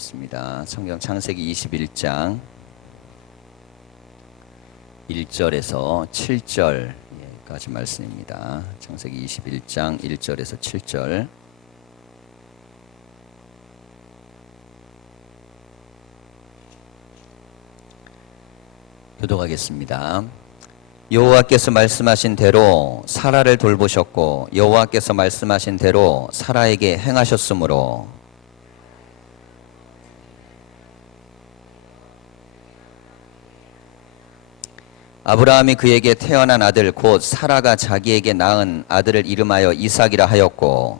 보겠습니다. 성경 창세기 21장 1절에서 7절까지 말씀입니다. 창세기 21장 1절에서 7절. 교독하겠습니다. 여호와께서 말씀하신 대로 사라를 돌보셨고 여호와께서 말씀하신 대로 사라에게 행하셨으므로 아브라함이 그에게 태어난 아들 곧 사라가 자기에게 낳은 아들을 이름하여 이삭이라 하였고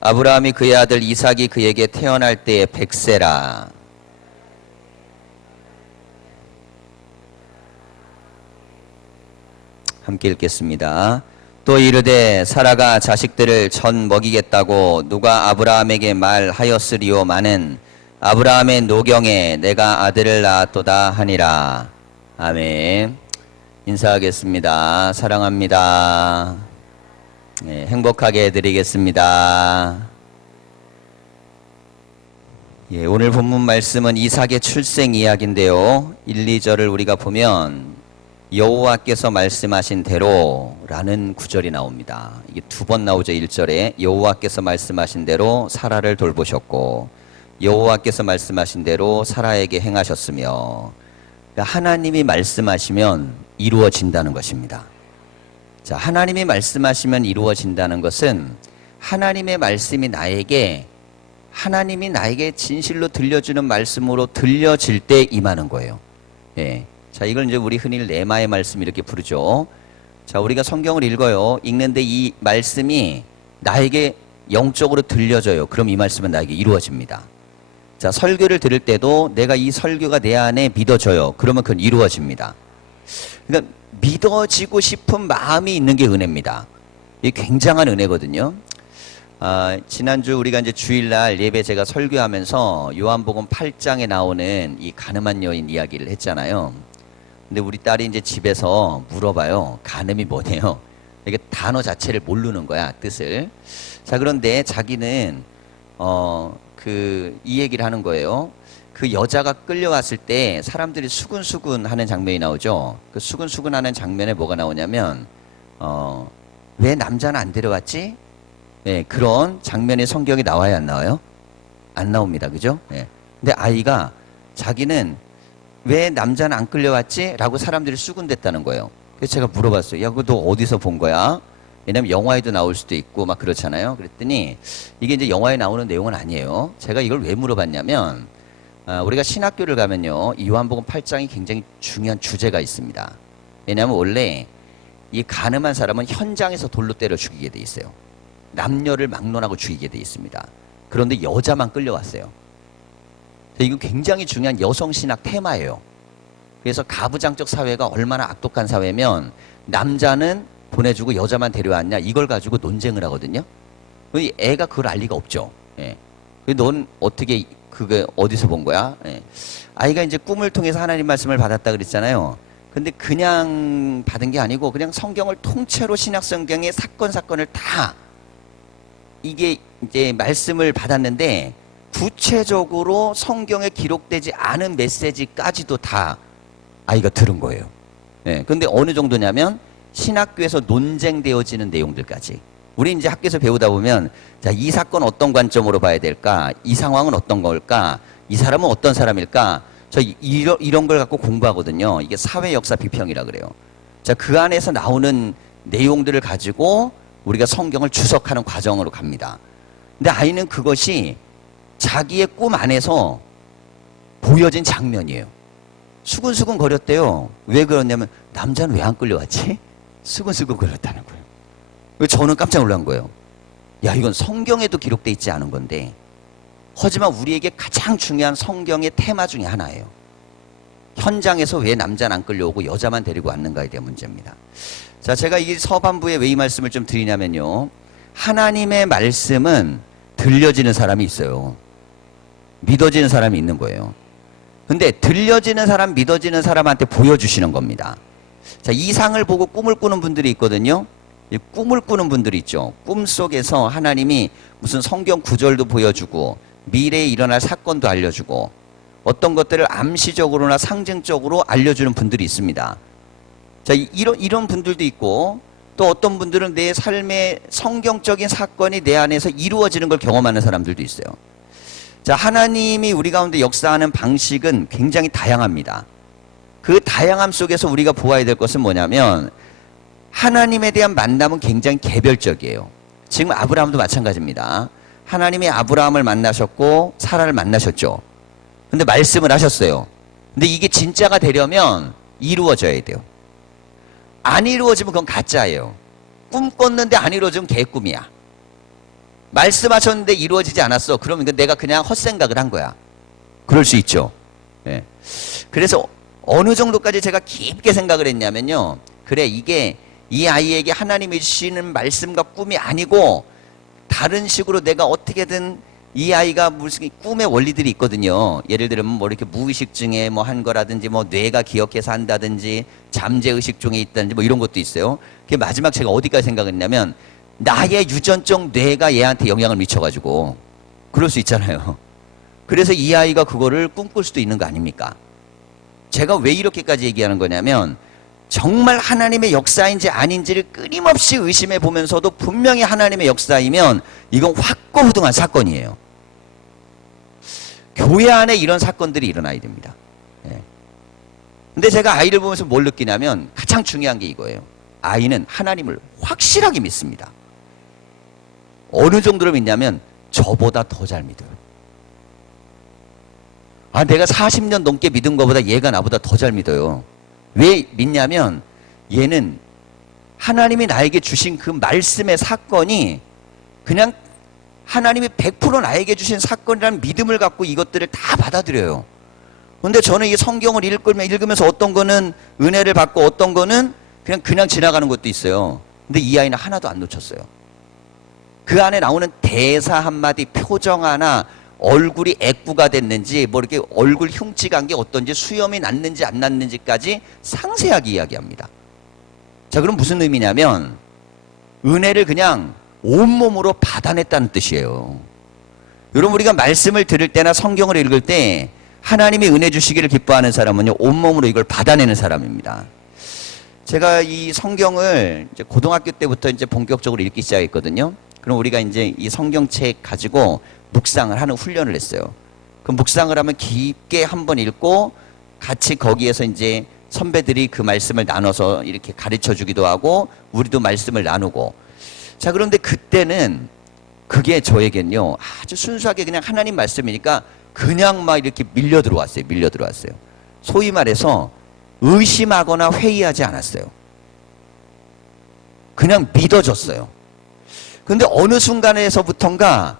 아브라함이 그의 아들 이삭이 그에게 태어날 때에 100세라. 함께 읽겠습니다. 또 이르되 사라가 자식들을 전 먹이겠다고 누가 아브라함에게 말하였으리오마는 아브라함의 노경에 내가 아들을 낳았도다 하니라. 아멘. 인사하겠습니다. 사랑합니다. 네, 행복하게 해드리겠습니다. 예, 오늘 본문 말씀은 이삭의 출생 이야기인데요. 1, 2절을 우리가 보면 여호와께서 말씀하신 대로 라는 구절이 나옵니다. 이게 두 번 나오죠. 1절에 여호와께서 말씀하신 대로 사라를 돌보셨고 여호와께서 말씀하신 대로 사라에게 행하셨으며, 그러니까 하나님이 말씀하시면 이루어진다는 것입니다. 자, 하나님이 말씀하시면 이루어진다는 것은 하나님의 말씀이 하나님이 나에게 진실로 들려주는 말씀으로 들려질 때 임하는 거예요. 예. 자, 이걸 이제 우리 흔히 레마의 말씀 이렇게 부르죠. 자, 우리가 성경을 읽어요. 읽는데 이 말씀이 나에게 영적으로 들려져요. 그럼 이 말씀은 나에게 이루어집니다. 자, 설교를 들을 때도 내가 이 설교가 내 안에 믿어져요. 그러면 그건 이루어집니다. 그러니까 믿어지고 싶은 마음이 있는 게 은혜입니다. 이게 굉장한 은혜거든요. 지난주 우리가 이제 주일날 예배 제가 설교하면서 요한복음 8장에 나오는 이 가늠한 여인 이야기를 했잖아요. 근데 우리 딸이 이제 집에서 물어봐요. 간음이 뭐네요? 이게 단어 자체를 모르는 거야, 뜻을. 자, 그런데 자기는 이 얘기를 하는 거예요. 그 여자가 끌려왔을 때 사람들이 수근수근 하는 장면이 나오죠. 그 수근수근 하는 장면에 뭐가 나오냐면 왜 남자는 안 데려왔지? 네, 그런 장면이 성경에 나와요, 안 나와요? 안 나옵니다. 그죠? 네. 근데 아이가 자기는 왜 남자는 안 끌려왔지? 라고 사람들이 수군댔다는 거예요. 그래서 제가 물어봤어요. 야, 그거 너 어디서 본 거야? 왜냐면 영화에도 나올 수도 있고 막 그렇잖아요. 그랬더니 이게 이제 영화에 나오는 내용은 아니에요. 제가 이걸 왜 물어봤냐면 우리가 신학교를 가면요, 이 요한복음 8장이 굉장히 중요한 주제가 있습니다. 왜냐하면 원래 이 간음한 사람은 현장에서 돌로 때려 죽이게 돼 있어요. 남녀를 막론하고 죽이게 돼 있습니다. 그런데 여자만 끌려왔어요. 이거 굉장히 중요한 여성신학 테마예요. 그래서 가부장적 사회가 얼마나 악독한 사회면 남자는 보내주고 여자만 데려왔냐, 이걸 가지고 논쟁을 하거든요. 애가 그걸 알 리가 없죠. 예. 넌 어떻게 그게 어디서 본 거야? 예. 아이가 이제 꿈을 통해서 하나님 말씀을 받았다 그랬잖아요. 근데 그냥 받은 게 아니고 그냥 성경을 통째로 신약 성경의 사건을 다 이게 이제 말씀을 받았는데 구체적으로 성경에 기록되지 않은 메시지까지도 다 아이가 들은 거예요. 예. 근데 어느 정도냐면 신학교에서 논쟁되어지는 내용들까지. 우리 이제 학교에서 배우다 보면, 자, 이 사건 어떤 관점으로 봐야 될까? 이 상황은 어떤 걸까? 이 사람은 어떤 사람일까? 이런 걸 갖고 공부하거든요. 이게 사회 역사 비평이라 그래요. 자, 그 안에서 나오는 내용들을 가지고 우리가 성경을 주석하는 과정으로 갑니다. 근데 아이는 그것이 자기의 꿈 안에서 보여진 장면이에요. 수근수근 거렸대요. 왜 그러냐면 남자는 왜 안 끌려왔지? 수근수근 거렸다는 거예요. 저는 깜짝 놀란 거예요. 야, 이건 성경에도 기록되어 있지 않은 건데, 하지만 우리에게 가장 중요한 성경의 테마 중에 하나예요. 현장에서 왜 남자는 안 끌려오고 여자만 데리고 왔는가에 대한 문제입니다. 자, 제가 이 서반부에 왜 이 말씀을 좀 드리냐면요, 하나님의 말씀은 들려지는 사람이 있어요. 믿어지는 사람이 있는 거예요. 근데 들려지는 사람, 믿어지는 사람한테 보여주시는 겁니다. 자, 이상을 보고 꿈을 꾸는 분들이 있거든요. 이 꿈을 꾸는 분들이 있죠. 꿈 속에서 하나님이 무슨 성경 구절도 보여주고 미래에 일어날 사건도 알려주고 어떤 것들을 암시적으로나 상징적으로 알려주는 분들이 있습니다. 자, 이런 분들도 있고 또 어떤 분들은 내 삶의 성경적인 사건이 내 안에서 이루어지는 걸 경험하는 사람들도 있어요. 자, 하나님이 우리 가운데 역사하는 방식은 굉장히 다양합니다. 그 다양함 속에서 우리가 보아야 될 것은 뭐냐면 하나님에 대한 만남은 굉장히 개별적이에요. 지금 아브라함도 마찬가지입니다. 하나님이 아브라함을 만나셨고 사라를 만나셨죠. 근데 말씀을 하셨어요. 근데 이게 진짜가 되려면 이루어져야 돼요. 안 이루어지면 그건 가짜예요. 꿈 꿨는데 안 이루어지면 개꿈이야. 말씀하셨는데 이루어지지 않았어. 그러면 내가 그냥 헛생각을 한 거야. 그럴 수 있죠. 네. 그래서 어느 정도까지 제가 깊게 생각을 했냐면요. 그래, 이게 이 아이에게 하나님이 주시는 말씀과 꿈이 아니고 다른 식으로 내가 어떻게든 이 아이가 무슨 꿈의 원리들이 있거든요. 예를 들면 뭐 이렇게 무의식증에 뭐 한 거라든지 뭐 뇌가 기억해서 한다든지 잠재의식중에 있다든지 뭐 이런 것도 있어요. 그게 마지막 제가 어디까지 생각했냐면 나의 유전적 뇌가 얘한테 영향을 미쳐가지고 그럴 수 있잖아요. 그래서 이 아이가 그거를 꿈꿀 수도 있는 거 아닙니까? 제가 왜 이렇게까지 얘기하는 거냐면 정말 하나님의 역사인지 아닌지를 끊임없이 의심해 보면서도 분명히 하나님의 역사이면 이건 확고부동한 사건이에요. 교회 안에 이런 사건들이 일어나야 됩니다. 예. 근데 제가 아이를 보면서 뭘 느끼냐면 가장 중요한 게 이거예요. 아이는 하나님을 확실하게 믿습니다. 어느 정도로 믿냐면 저보다 더 잘 믿어요. 아, 내가 40년 넘게 믿은 것보다 얘가 나보다 더 잘 믿어요. 왜 믿냐면 얘는 하나님이 나에게 주신 그 말씀의 사건이 그냥 하나님이 100% 나에게 주신 사건이라는 믿음을 갖고 이것들을 다 받아들여요. 그런데 저는 이 성경을 읽으면서 어떤 거는 은혜를 받고 어떤 거는 그냥 지나가는 것도 있어요. 근데 이 아이는 하나도 안 놓쳤어요. 그 안에 나오는 대사 한마디, 표정 하나, 얼굴이 애꾸가 됐는지 뭐 이렇게 얼굴 흉치가 한 게 어떤지 수염이 났는지 안 났는지까지 상세하게 이야기합니다. 자, 그럼 무슨 의미냐면 은혜를 그냥 온몸으로 받아냈다는 뜻이에요. 여러분, 우리가 말씀을 들을 때나 성경을 읽을 때 하나님이 은혜 주시기를 기뻐하는 사람은요, 온몸으로 이걸 받아내는 사람입니다. 제가 이 성경을 이제 고등학교 때부터 이제 본격적으로 읽기 시작했거든요. 그럼 우리가 이제 이 성경책 가지고 묵상을 하는 훈련을 했어요. 그 묵상을 하면 깊게 한번 읽고 같이 거기에서 이제 선배들이 그 말씀을 나눠서 이렇게 가르쳐 주기도 하고 우리도 말씀을 나누고. 자, 그런데 그때는 그게 저에겐요 아주 순수하게 그냥 하나님 말씀이니까 그냥 막 이렇게 밀려 들어왔어요. 소위 말해서 의심하거나 회의하지 않았어요. 그냥 믿어졌어요. 근데 어느 순간에서부턴가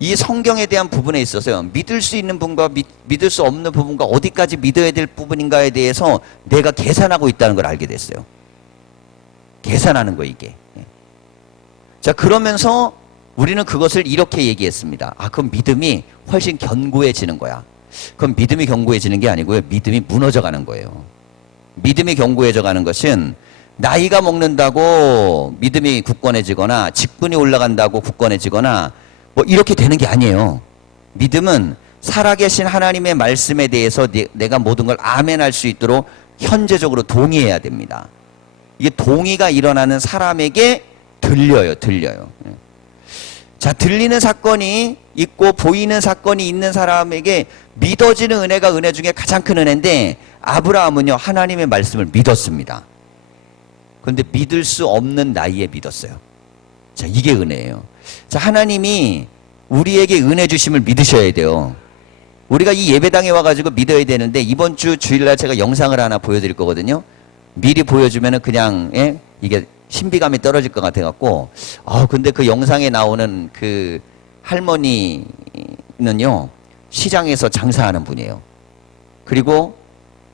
이 성경에 대한 부분에 있어서요, 믿을 수 있는 부분과 믿을 수 없는 부분과 어디까지 믿어야 될 부분인가에 대해서 내가 계산하고 있다는 걸 알게 됐어요. 계산하는 거 이게. 자, 그러면서 우리는 그것을 이렇게 얘기했습니다. 아, 그럼 믿음이 훨씬 견고해지는 거야. 그럼 믿음이 견고해지는 게 아니고요, 믿음이 무너져 가는 거예요. 믿음이 견고해져 가는 것은 나이가 먹는다고 믿음이 굳건해지거나 직분이 올라간다고 굳건해지거나 뭐 이렇게 되는 게 아니에요. 믿음은 살아계신 하나님의 말씀에 대해서 내가 모든 걸 아멘할 수 있도록 현재적으로 동의해야 됩니다. 이게 동의가 일어나는 사람에게 들려요. 자, 들리는 사건이 있고 보이는 사건이 있는 사람에게 믿어지는 은혜가 은혜 중에 가장 큰 은혜인데 아브라함은요 하나님의 말씀을 믿었습니다. 그런데 믿을 수 없는 나이에 믿었어요. 자, 이게 은혜예요. 자, 하나님이 우리에게 은혜 주심을 믿으셔야 돼요. 우리가 이 예배당에 와가지고 믿어야 되는데 이번 주 주일날 제가 영상을 하나 보여드릴 거거든요. 미리 보여주면은 그냥 이게 신비감이 떨어질 것 같아갖고 근데 그 영상에 나오는 그 할머니는요 시장에서 장사하는 분이에요. 그리고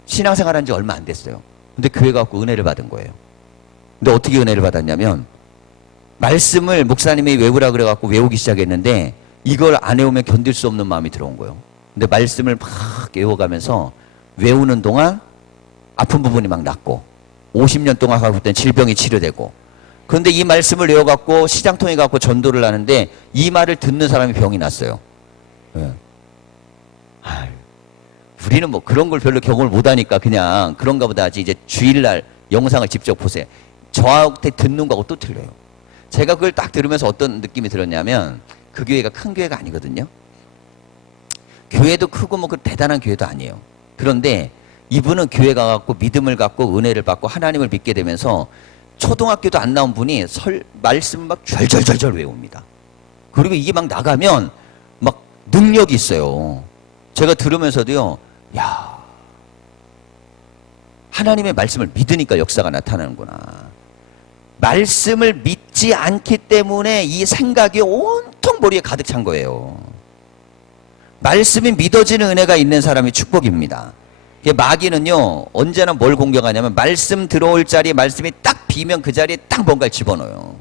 신앙생활한 지 얼마 안 됐어요. 근데 교회 갖고 은혜를 받은 거예요. 근데 어떻게 은혜를 받았냐면 말씀을 목사님이 외우라 그래갖고 외우기 시작했는데 이걸 안 외우면 견딜 수 없는 마음이 들어온 거예요. 근데 말씀을 막 외워가면서 외우는 동안 아픈 부분이 막 낫고 50년 동안 가고 있던 질병이 치료되고 그런데 이 말씀을 외워갖고 시장통에 갖고 전도를 하는데 이 말을 듣는 사람이 병이 났어요. 예. 아유, 우리는 뭐 그런 걸 별로 경험을 못하니까 그냥 그런가 보다 하지. 이제 주일날 영상을 직접 보세요. 저한테 듣는 거하고 또 틀려요. 제가 그걸 딱 들으면서 어떤 느낌이 들었냐면 그 교회가 큰 교회가 아니거든요. 교회도 크고 뭐 그 대단한 교회도 아니에요. 그런데 이분은 교회 가갖고 믿음을 갖고 은혜를 받고 하나님을 믿게 되면서 초등학교도 안 나온 분이 말씀을 막 절절절절 외웁니다. 그리고 이게 막 나가면 막 능력이 있어요. 제가 들으면서도요, 야, 하나님의 말씀을 믿으니까 역사가 나타나는구나. 말씀을 믿지 않기 때문에 이 생각이 온통 머리에 가득 찬 거예요. 말씀이 믿어지는 은혜가 있는 사람이 축복입니다. 마귀는요, 언제나 뭘 공격하냐면 말씀 들어올 자리에 말씀이 딱 비면 그 자리에 딱 뭔가를 집어넣어요.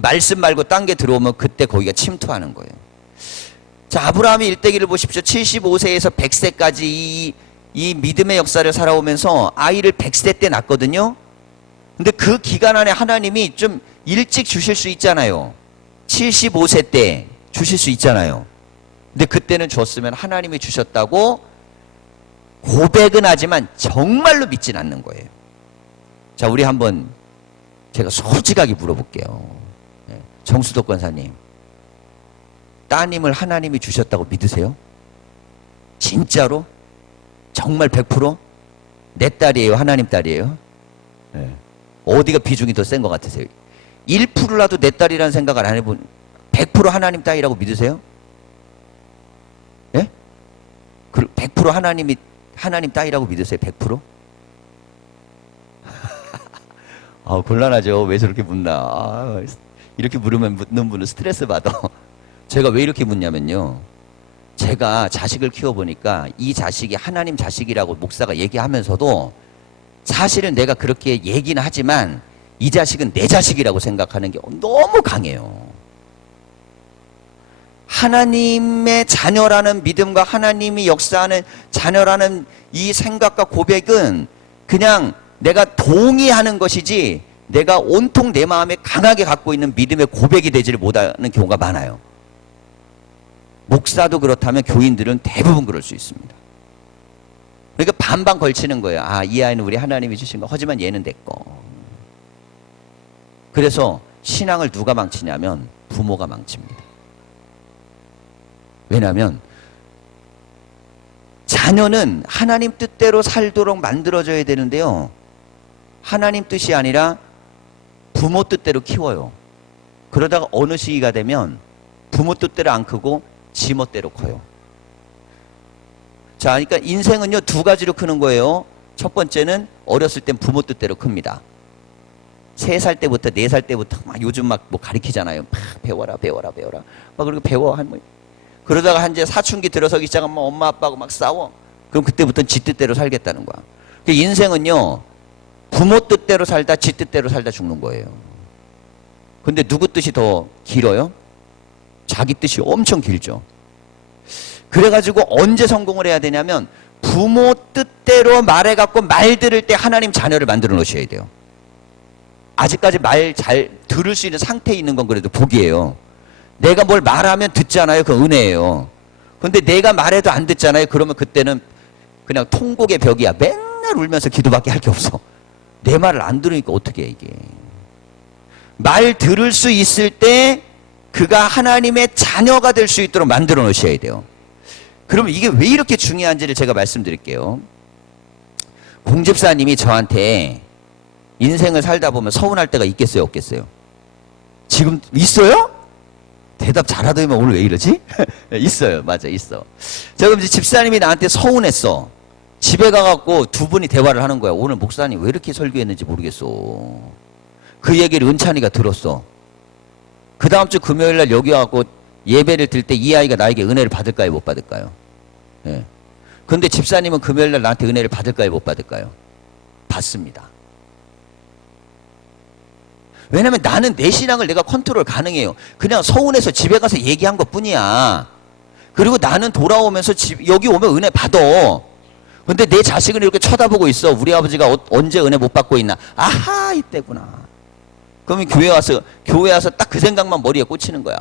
말씀 말고 딴 게 들어오면 그때 거기가 침투하는 거예요. 자, 아브라함의 일대기를 보십시오. 75세에서 100세까지 이 믿음의 역사를 살아오면서 아이를 100세 때 낳거든요. 근데 그 기간 안에 하나님이 좀 일찍 주실 수 있잖아요. 75세 때 주실 수 있잖아요. 근데 그때는 줬으면 하나님이 주셨다고 고백은 하지만 정말로 믿진 않는 거예요. 자, 우리 한번 제가 솔직하게 물어볼게요. 정수덕 권사님, 따님을 하나님이 주셨다고 믿으세요? 진짜로? 정말 100%? 내 딸이에요? 하나님 딸이에요? 네. 어디가 비중이 더 센 것 같으세요? 1%라도 내 딸이라는 생각을 안 해본 100% 하나님 딸이라고 믿으세요? 예? 100% 하나님 딸이라고 믿으세요? 100%? 곤란하죠. 왜 저렇게 묻나. 이렇게 물으면 묻는 분은 스트레스 받아. 제가 왜 이렇게 묻냐면요. 제가 자식을 키워보니까 이 자식이 하나님 자식이라고 목사가 얘기하면서도 사실은 내가 그렇게 얘기는 하지만 이 자식은 내 자식이라고 생각하는 게 너무 강해요. 하나님의 자녀라는 믿음과 하나님이 역사하는 자녀라는 이 생각과 고백은 그냥 내가 동의하는 것이지 내가 온통 내 마음에 강하게 갖고 있는 믿음의 고백이 되지를 못하는 경우가 많아요. 목사도 그렇다면 교인들은 대부분 그럴 수 있습니다. 그러니까 반반 걸치는 거예요. 아, 이 아이는 우리 하나님이 주신 거. 하지만 얘는 내 거. 그래서 신앙을 누가 망치냐면 부모가 망칩니다. 왜냐하면 자녀는 하나님 뜻대로 살도록 만들어줘야 되는데요. 하나님 뜻이 아니라 부모 뜻대로 키워요. 그러다가 어느 시기가 되면 부모 뜻대로 안 크고 지멋대로 커요. 자, 그러니까 인생은요, 두 가지로 크는 거예요. 첫 번째는 어렸을 땐 부모 뜻대로 큽니다. 3살 때부터 4살 때부터 막 요즘 막 뭐 가르치잖아요. 막 배워라. 막 그리고 배워 할머니. 그러다가 이제 사춘기 들어서기 시작하면 엄마 아빠하고 막 싸워. 그럼 그때부터는 지 뜻대로 살겠다는 거야. 인생은요, 부모 뜻대로 살다 지 뜻대로 살다 죽는 거예요. 근데 누구 뜻이 더 길어요? 자기 뜻이 엄청 길죠. 그래가지고 언제 성공을 해야 되냐면 부모 뜻대로 말해갖고 말 들을 때 하나님 자녀를 만들어 놓으셔야 돼요. 아직까지 말 잘 들을 수 있는 상태에 있는 건 그래도 복이에요. 내가 뭘 말하면 듣잖아요. 그건 은혜예요. 근데 내가 말해도 안 듣잖아요. 그러면 그때는 그냥 통곡의 벽이야. 맨날 울면서 기도밖에 할 게 없어. 내 말을 안 들으니까 어떻게 해 이게. 말 들을 수 있을 때 그가 하나님의 자녀가 될 수 있도록 만들어 놓으셔야 돼요. 그러면 이게 왜 이렇게 중요한지를 제가 말씀드릴게요. 공집사님이 저한테 인생을 살다 보면 서운할 때가 있겠어요, 없겠어요? 지금 있어요? 대답 잘하더니만 오늘 왜 이러지? 있어요. 맞아, 있어. 자, 그럼 이제 집사님이 나한테 서운했어. 집에 가갖고 두 분이 대화를 하는 거야. 오늘 목사님 왜 이렇게 설교했는지 모르겠어. 그 얘기를 은찬이가 들었어. 그 다음 주 금요일 날 여기 와갖고 예배를 드릴 때 이 아이가 나에게 은혜를 받을까요, 못 받을까요? 예. 근데 집사님은 금요일 날 나한테 은혜를 받을까요, 못 받을까요? 받습니다. 왜냐면 나는 내 신앙을 내가 컨트롤 가능해요. 그냥 서운해서 집에 가서 얘기한 것 뿐이야. 그리고 나는 돌아오면서 여기 오면 은혜 받아. 근데 내 자식은 이렇게 쳐다보고 있어. 우리 아버지가 언제 은혜 못 받고 있나. 아하, 이때구나. 그러면 교회 와서 딱 그 생각만 머리에 꽂히는 거야.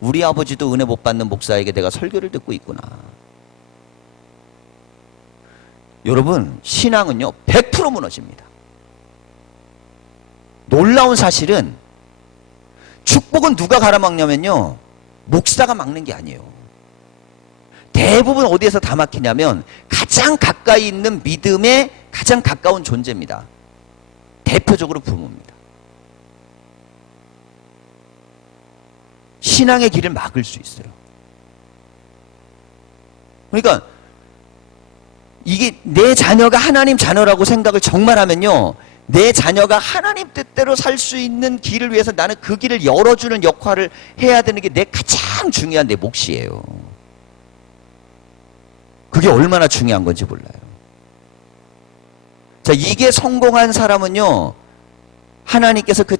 우리 아버지도 은혜 못 받는 목사에게 내가 설교를 듣고 있구나. 여러분, 신앙은요 100% 무너집니다. 놀라운 사실은 축복은 누가 갈아막냐면요 목사가 막는 게 아니에요. 대부분 어디에서 다 막히냐면 가장 가까이 있는 믿음에 가장 가까운 존재입니다. 대표적으로 부모입니다. 신앙의 길을 막을 수 있어요. 그러니까 이게 내 자녀가 하나님 자녀라고 생각을 정말 하면요 내 자녀가 하나님 뜻대로 살 수 있는 길을 위해서 나는 그 길을 열어주는 역할을 해야 되는 게 내 가장 중요한 내 몫이에요. 그게 얼마나 중요한 건지 몰라요. 자, 이게 성공한 사람은요 하나님께서 그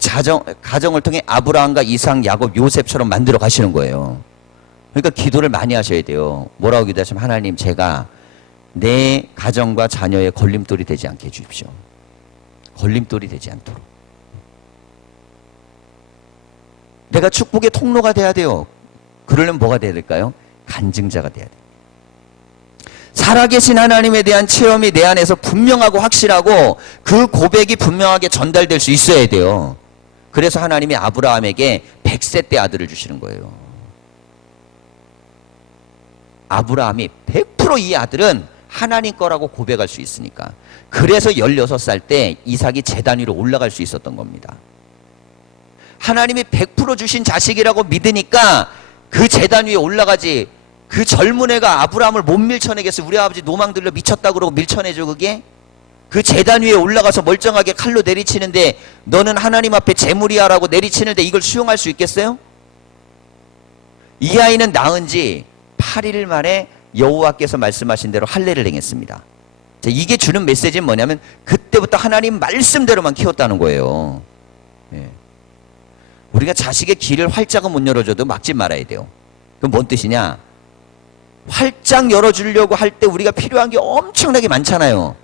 가정을 통해 아브라함과 이삭, 야곱, 요셉처럼 만들어 가시는 거예요. 그러니까 기도를 많이 하셔야 돼요. 뭐라고 기도하시면 하나님 제가 내 가정과 자녀의 걸림돌이 되지 않게 해주십시오. 걸림돌이 되지 않도록. 내가 축복의 통로가 돼야 돼요. 그러려면 뭐가 돼야 될까요? 간증자가 돼야 돼요. 살아계신 하나님에 대한 체험이 내 안에서 분명하고 확실하고 그 고백이 분명하게 전달될 수 있어야 돼요. 그래서 하나님이 아브라함에게 100세 때 아들을 주시는 거예요. 아브라함이 100% 이 아들은 하나님 거라고 고백할 수 있으니까. 그래서 16살 때 이삭이 제단 위로 올라갈 수 있었던 겁니다. 하나님이 100% 주신 자식이라고 믿으니까 그 제단 위에 올라가지. 그 젊은 애가 아브라함을 못 밀쳐내겠어. 우리 아버지 노망 들려 미쳤다고 그러고 밀쳐내죠 그게? 그 제단 위에 올라가서 멀쩡하게 칼로 내리치는데 너는 하나님 앞에 재물이야라고 내리치는데 이걸 수용할 수 있겠어요? 이 아이는 낳은 지 8일 만에 여호와께서 말씀하신 대로 할례를 행했습니다. 자, 이게 주는 메시지는 뭐냐면 그때부터 하나님 말씀대로만 키웠다는 거예요. 예. 우리가 자식의 길을 활짝은 못 열어줘도 막지 말아야 돼요. 그럼 뭔 뜻이냐? 활짝 열어주려고 할 때 우리가 필요한 게 엄청나게 많잖아요.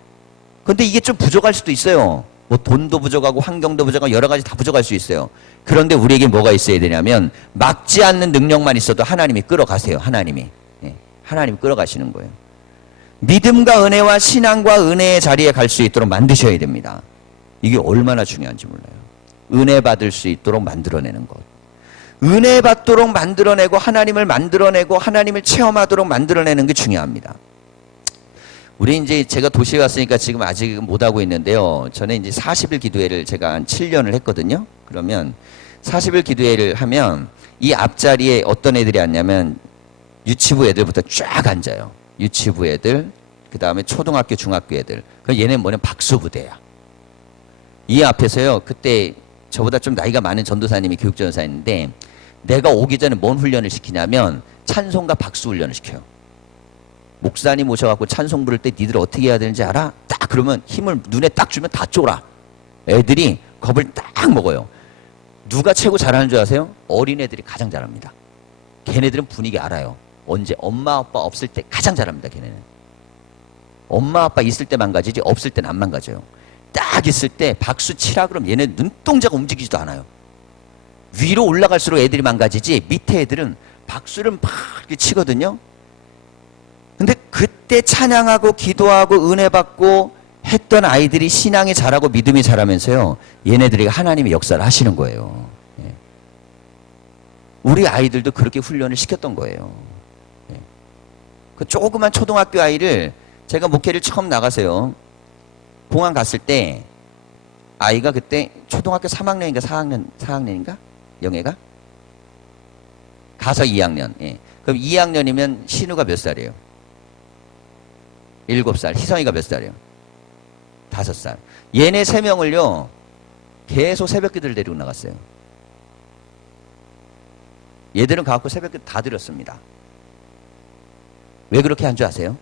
근데 이게 좀 부족할 수도 있어요. 뭐 돈도 부족하고 환경도 부족하고 여러 가지 다 부족할 수 있어요. 그런데 우리에게 뭐가 있어야 되냐면 막지 않는 능력만 있어도 하나님이 끌어가세요. 하나님이. 예. 하나님이 끌어가시는 거예요. 믿음과 은혜와 신앙과 은혜의 자리에 갈 수 있도록 만드셔야 됩니다. 이게 얼마나 중요한지 몰라요. 은혜 받을 수 있도록 만들어내는 것. 은혜 받도록 만들어내고 하나님을 만들어내고 하나님을 체험하도록 만들어내는 게 중요합니다. 우리 이제 제가 도시에 왔으니까 지금 아직 못하고 있는데요. 저는 이제 40일 기도회를 제가 한 7년을 했거든요. 그러면 40일 기도회를 하면 이 앞자리에 어떤 애들이 앉냐면 유치부 애들부터 쫙 앉아요. 유치부 애들, 그 다음에 초등학교, 중학교 애들. 그럼 얘네는 뭐냐? 박수부대야. 이 앞에서요. 그때 저보다 좀 나이가 많은 전도사님이 교육전도사였는데 내가 오기 전에 뭔 훈련을 시키냐면 찬송과 박수 훈련을 시켜요. 목사님 오셔갖고 찬송 부를 때 니들 어떻게 해야 되는지 알아? 딱 그러면 힘을 눈에 딱 주면 다 쫄아. 애들이 겁을 딱 먹어요. 누가 최고 잘하는 줄 아세요? 어린애들이 가장 잘합니다. 걔네들은 분위기 알아요. 언제 엄마 아빠 없을 때 가장 잘합니다. 걔네는. 엄마 아빠 있을 때 망가지지 없을 때는 안 망가져요. 딱 있을 때 박수 치라 그러면 얘네 눈동자가 움직이지도 않아요. 위로 올라갈수록 애들이 망가지지 밑에 애들은 박수를 막 이렇게 치거든요. 근데 그때 찬양하고 기도하고 은혜 받고 했던 아이들이 신앙이 자라고 믿음이 자라면서요. 얘네들이 하나님의 역사를 하시는 거예요. 예. 우리 아이들도 그렇게 훈련을 시켰던 거예요. 예. 그 조그만 초등학교 아이를 제가 목회를 처음 나가서요. 공항 갔을 때 아이가 그때 초등학교 3학년인가 4학년인가? 영애가? 가서 2학년. 예. 그럼 2학년이면 신우가 몇 살이에요? 7살. 희성이가 몇 살이에요? 5살. 얘네 3명을요. 계속 새벽기도를 데리고 나갔어요. 얘들은 가갖고 새벽기도 다 드렸습니다. 왜 그렇게 한 줄 아세요?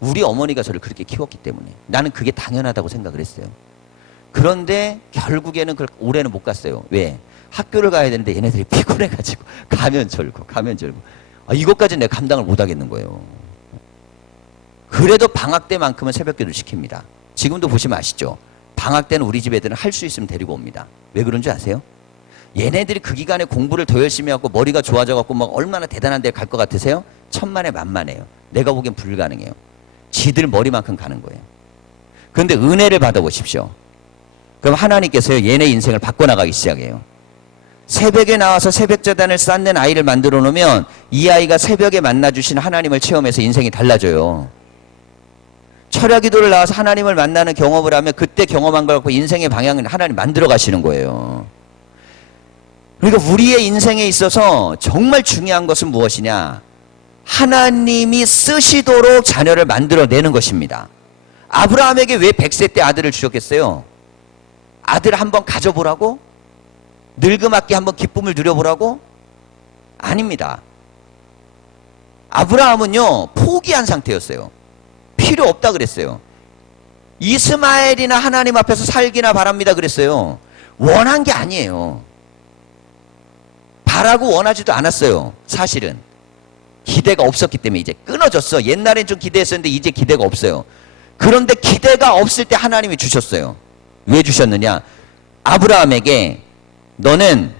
우리 어머니가 저를 그렇게 키웠기 때문에. 나는 그게 당연하다고 생각을 했어요. 그런데 결국에는 올해는 못 갔어요. 왜? 학교를 가야 되는데 얘네들이 피곤해가지고 가면 절고. 아, 이것까지는 내가 감당을 못 하겠는 거예요. 그래도 방학 때만큼은 새벽기도를 시킵니다. 지금도 보시면 아시죠? 방학 때는 우리 집 애들은 할 수 있으면 데리고 옵니다. 왜 그런 줄 아세요? 얘네들이 그 기간에 공부를 더 열심히 하고 머리가 좋아져갖고 막 얼마나 대단한 데 갈 것 같으세요? 천만에 만만해요. 내가 보기엔 불가능해요. 지들 머리만큼 가는 거예요. 그런데 은혜를 받아보십시오. 그럼 하나님께서요, 얘네 인생을 바꿔나가기 시작해요. 새벽에 나와서 새벽재단을 쌓는 아이를 만들어 놓으면 이 아이가 새벽에 만나주신 하나님을 체험해서 인생이 달라져요. 철야기도를 나와서 하나님을 만나는 경험을 하면 그때 경험한 걸 갖고 인생의 방향을 하나님 만들어 가시는 거예요. 그러니까 우리의 인생에 있어서 정말 중요한 것은 무엇이냐? 하나님이 쓰시도록 자녀를 만들어내는 것입니다. 아브라함에게 왜 100세 때 아들을 주셨겠어요? 아들 한번 가져보라고? 늙음맞게 한번 기쁨을 누려보라고? 아닙니다. 아브라함은요, 포기한 상태였어요. 필요 없다 그랬어요. 이스마엘이나 하나님 앞에서 살기나 바랍니다 그랬어요. 원한 게 아니에요. 바라고 원하지도 않았어요. 사실은 기대가 없었기 때문에 이제 끊어졌어. 옛날엔 좀 기대했었는데 이제 기대가 없어요. 그런데 기대가 없을 때 하나님이 주셨어요. 왜 주셨느냐? 아브라함에게 너는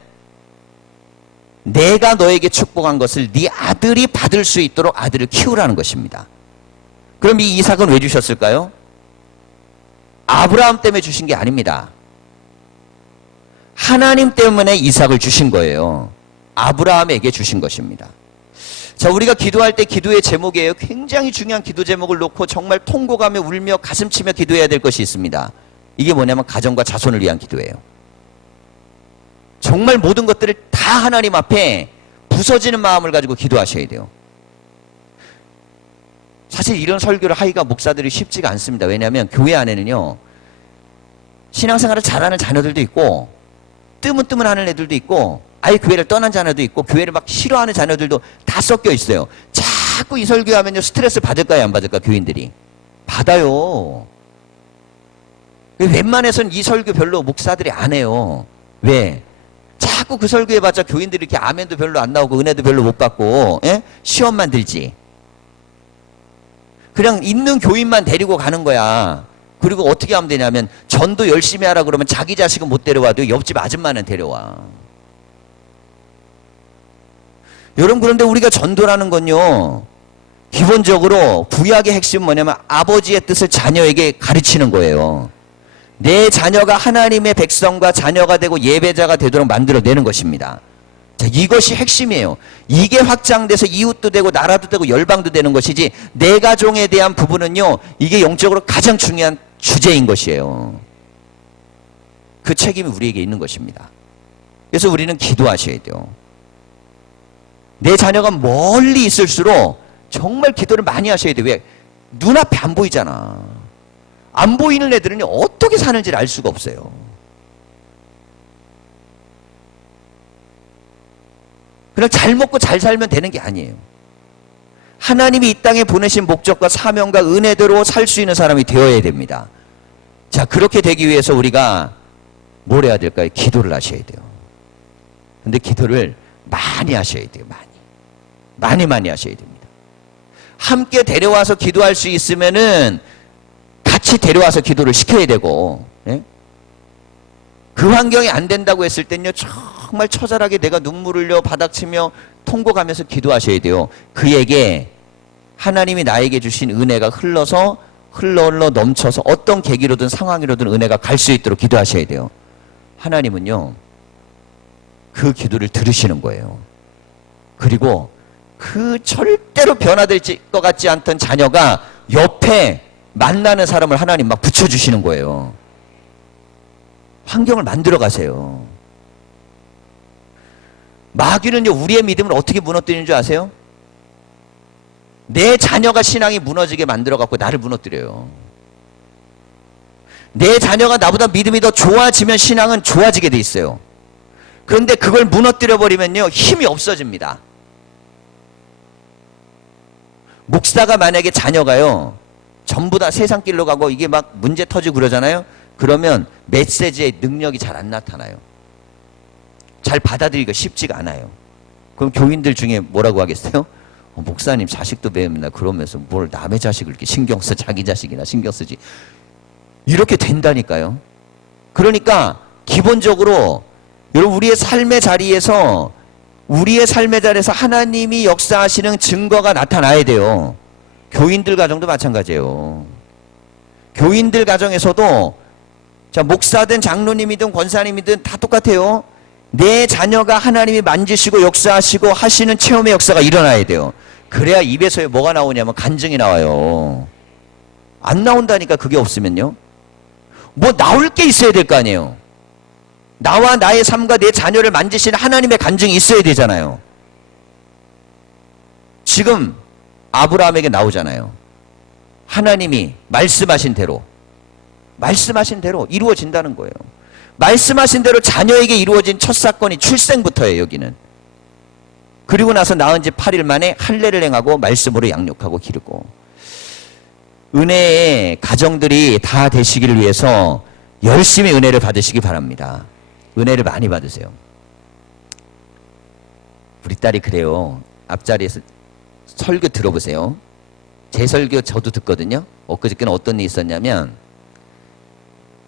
내가 너에게 축복한 것을 네 아들이 받을 수 있도록 아들을 키우라는 것입니다. 그럼 이 이삭은 왜 주셨을까요? 아브라함 때문에 주신 게 아닙니다. 하나님 때문에 이삭을 주신 거예요. 아브라함에게 주신 것입니다. 자, 우리가 기도할 때 기도의 제목이에요. 굉장히 중요한 기도 제목을 놓고 정말 통곡하며 울며 가슴치며 기도해야 될 것이 있습니다. 이게 뭐냐면 가정과 자손을 위한 기도예요. 정말 모든 것들을 다 하나님 앞에 부서지는 마음을 가지고 기도하셔야 돼요. 사실 이런 설교를 하기가 목사들이 쉽지가 않습니다. 왜냐하면 교회 안에는요, 신앙생활을 잘하는 자녀들도 있고 뜨문뜨문하는 애들도 있고 아예 교회를 떠난 자녀도 있고 교회를 막 싫어하는 자녀들도 다 섞여 있어요. 자꾸 이 설교하면요, 스트레스 받을까요 안 받을까요? 교인들이 받아요. 웬만해서는 이 설교 별로 목사들이 안 해요. 왜? 자꾸 그 설교해봤자 교인들이 이렇게 아멘도 별로 안 나오고 은혜도 별로 못 받고, 예? 시험만 들지. 그냥 있는 교인만 데리고 가는 거야. 그리고 어떻게 하면 되냐면 전도 열심히 하라 그러면 자기 자식은 못 데려와도 옆집 아줌마는 데려와. 여러분, 그런데 우리가 전도라는 건요, 기본적으로 구약의 핵심은 뭐냐면 아버지의 뜻을 자녀에게 가르치는 거예요. 내 자녀가 하나님의 백성과 자녀가 되고 예배자가 되도록 만들어내는 것입니다. 자, 이것이 핵심이에요. 이게 확장돼서 이웃도 되고 나라도 되고 열방도 되는 것이지, 내 가정에 대한 부분은요, 이게 영적으로 가장 중요한 주제인 것이에요. 그 책임이 우리에게 있는 것입니다. 그래서 우리는 기도하셔야 돼요. 내 자녀가 멀리 있을수록 정말 기도를 많이 하셔야 돼요. 왜? 눈앞에 안 보이잖아. 안 보이는 애들은 어떻게 사는지를 알 수가 없어요. 그냥 잘 먹고 잘 살면 되는 게 아니에요. 하나님이 이 땅에 보내신 목적과 사명과 은혜대로 살 수 있는 사람이 되어야 됩니다. 자, 그렇게 되기 위해서 우리가 뭘 해야 될까요? 기도를 하셔야 돼요. 근데 기도를 많이 하셔야 돼요. 많이 하셔야 됩니다. 함께 데려와서 기도할 수 있으면은 같이 데려와서 기도를 시켜야 되고, 예? 그 환경이 안 된다고 했을 땐요, 정말 처절하게 내가 눈물 흘려 바닥치며 통곡하면서 기도하셔야 돼요. 그에게 하나님이 나에게 주신 은혜가 흘러 넘쳐서 어떤 계기로든 상황이로든 은혜가 갈 수 있도록 기도하셔야 돼요. 하나님은요, 그 기도를 들으시는 거예요. 그리고 그 절대로 변화될 것 같지 않던 자녀가 옆에 만나는 사람을 하나님 막 붙여주시는 거예요. 환경을 만들어 가세요. 마귀는요, 우리의 믿음을 어떻게 무너뜨리는 줄 아세요? 내 자녀가 신앙이 무너지게 만들어 갖고 나를 무너뜨려요. 내 자녀가 나보다 믿음이 더 좋아지면 신앙은 좋아지게 돼 있어요. 그런데 그걸 무너뜨려 버리면요, 힘이 없어집니다. 목사가 만약에 자녀가요, 전부 다 세상 길로 가고 이게 막 문제 터지고 그러잖아요. 그러면 메시지의 능력이 잘 안 나타나요. 잘 받아들이기가 쉽지가 않아요. 그럼 교인들 중에 뭐라고 하겠어요? 목사님 자식도 배웁니다. 그러면서 뭘 남의 자식을 이렇게 신경 써. 자기 자식이나 신경 쓰지. 이렇게 된다니까요. 그러니까 기본적으로 여러분 우리의 삶의 자리에서 하나님이 역사하시는 증거가 나타나야 돼요. 교인들 가정도 마찬가지예요. 교인들 가정에서도 자, 목사든 장로님이든 권사님이든 다 똑같아요. 내 자녀가 하나님이 만지시고 역사하시고 하시는 체험의 역사가 일어나야 돼요. 그래야 입에서 뭐가 나오냐면 간증이 나와요. 안 나온다니까. 그게 없으면요. 뭐 나올 게 있어야 될 거 아니에요. 나와 나의 삶과 내 자녀를 만지시는 하나님의 간증이 있어야 되잖아요. 지금 아브라함에게 나오잖아요. 하나님이 말씀하신 대로 이루어진다는 거예요. 말씀하신 대로 자녀에게 이루어진 첫 사건이 출생부터예요. 여기는. 그리고 나서 낳은 지 8일 만에 할례를 행하고 말씀으로 양육하고 기르고. 은혜의 가정들이 다 되시기를 위해서 열심히 은혜를 받으시기 바랍니다. 은혜를 많이 받으세요. 우리 딸이 그래요. 앞자리에서 설교 들어보세요. 제 설교 저도 듣거든요. 엊그저께는 어떤 일이 있었냐면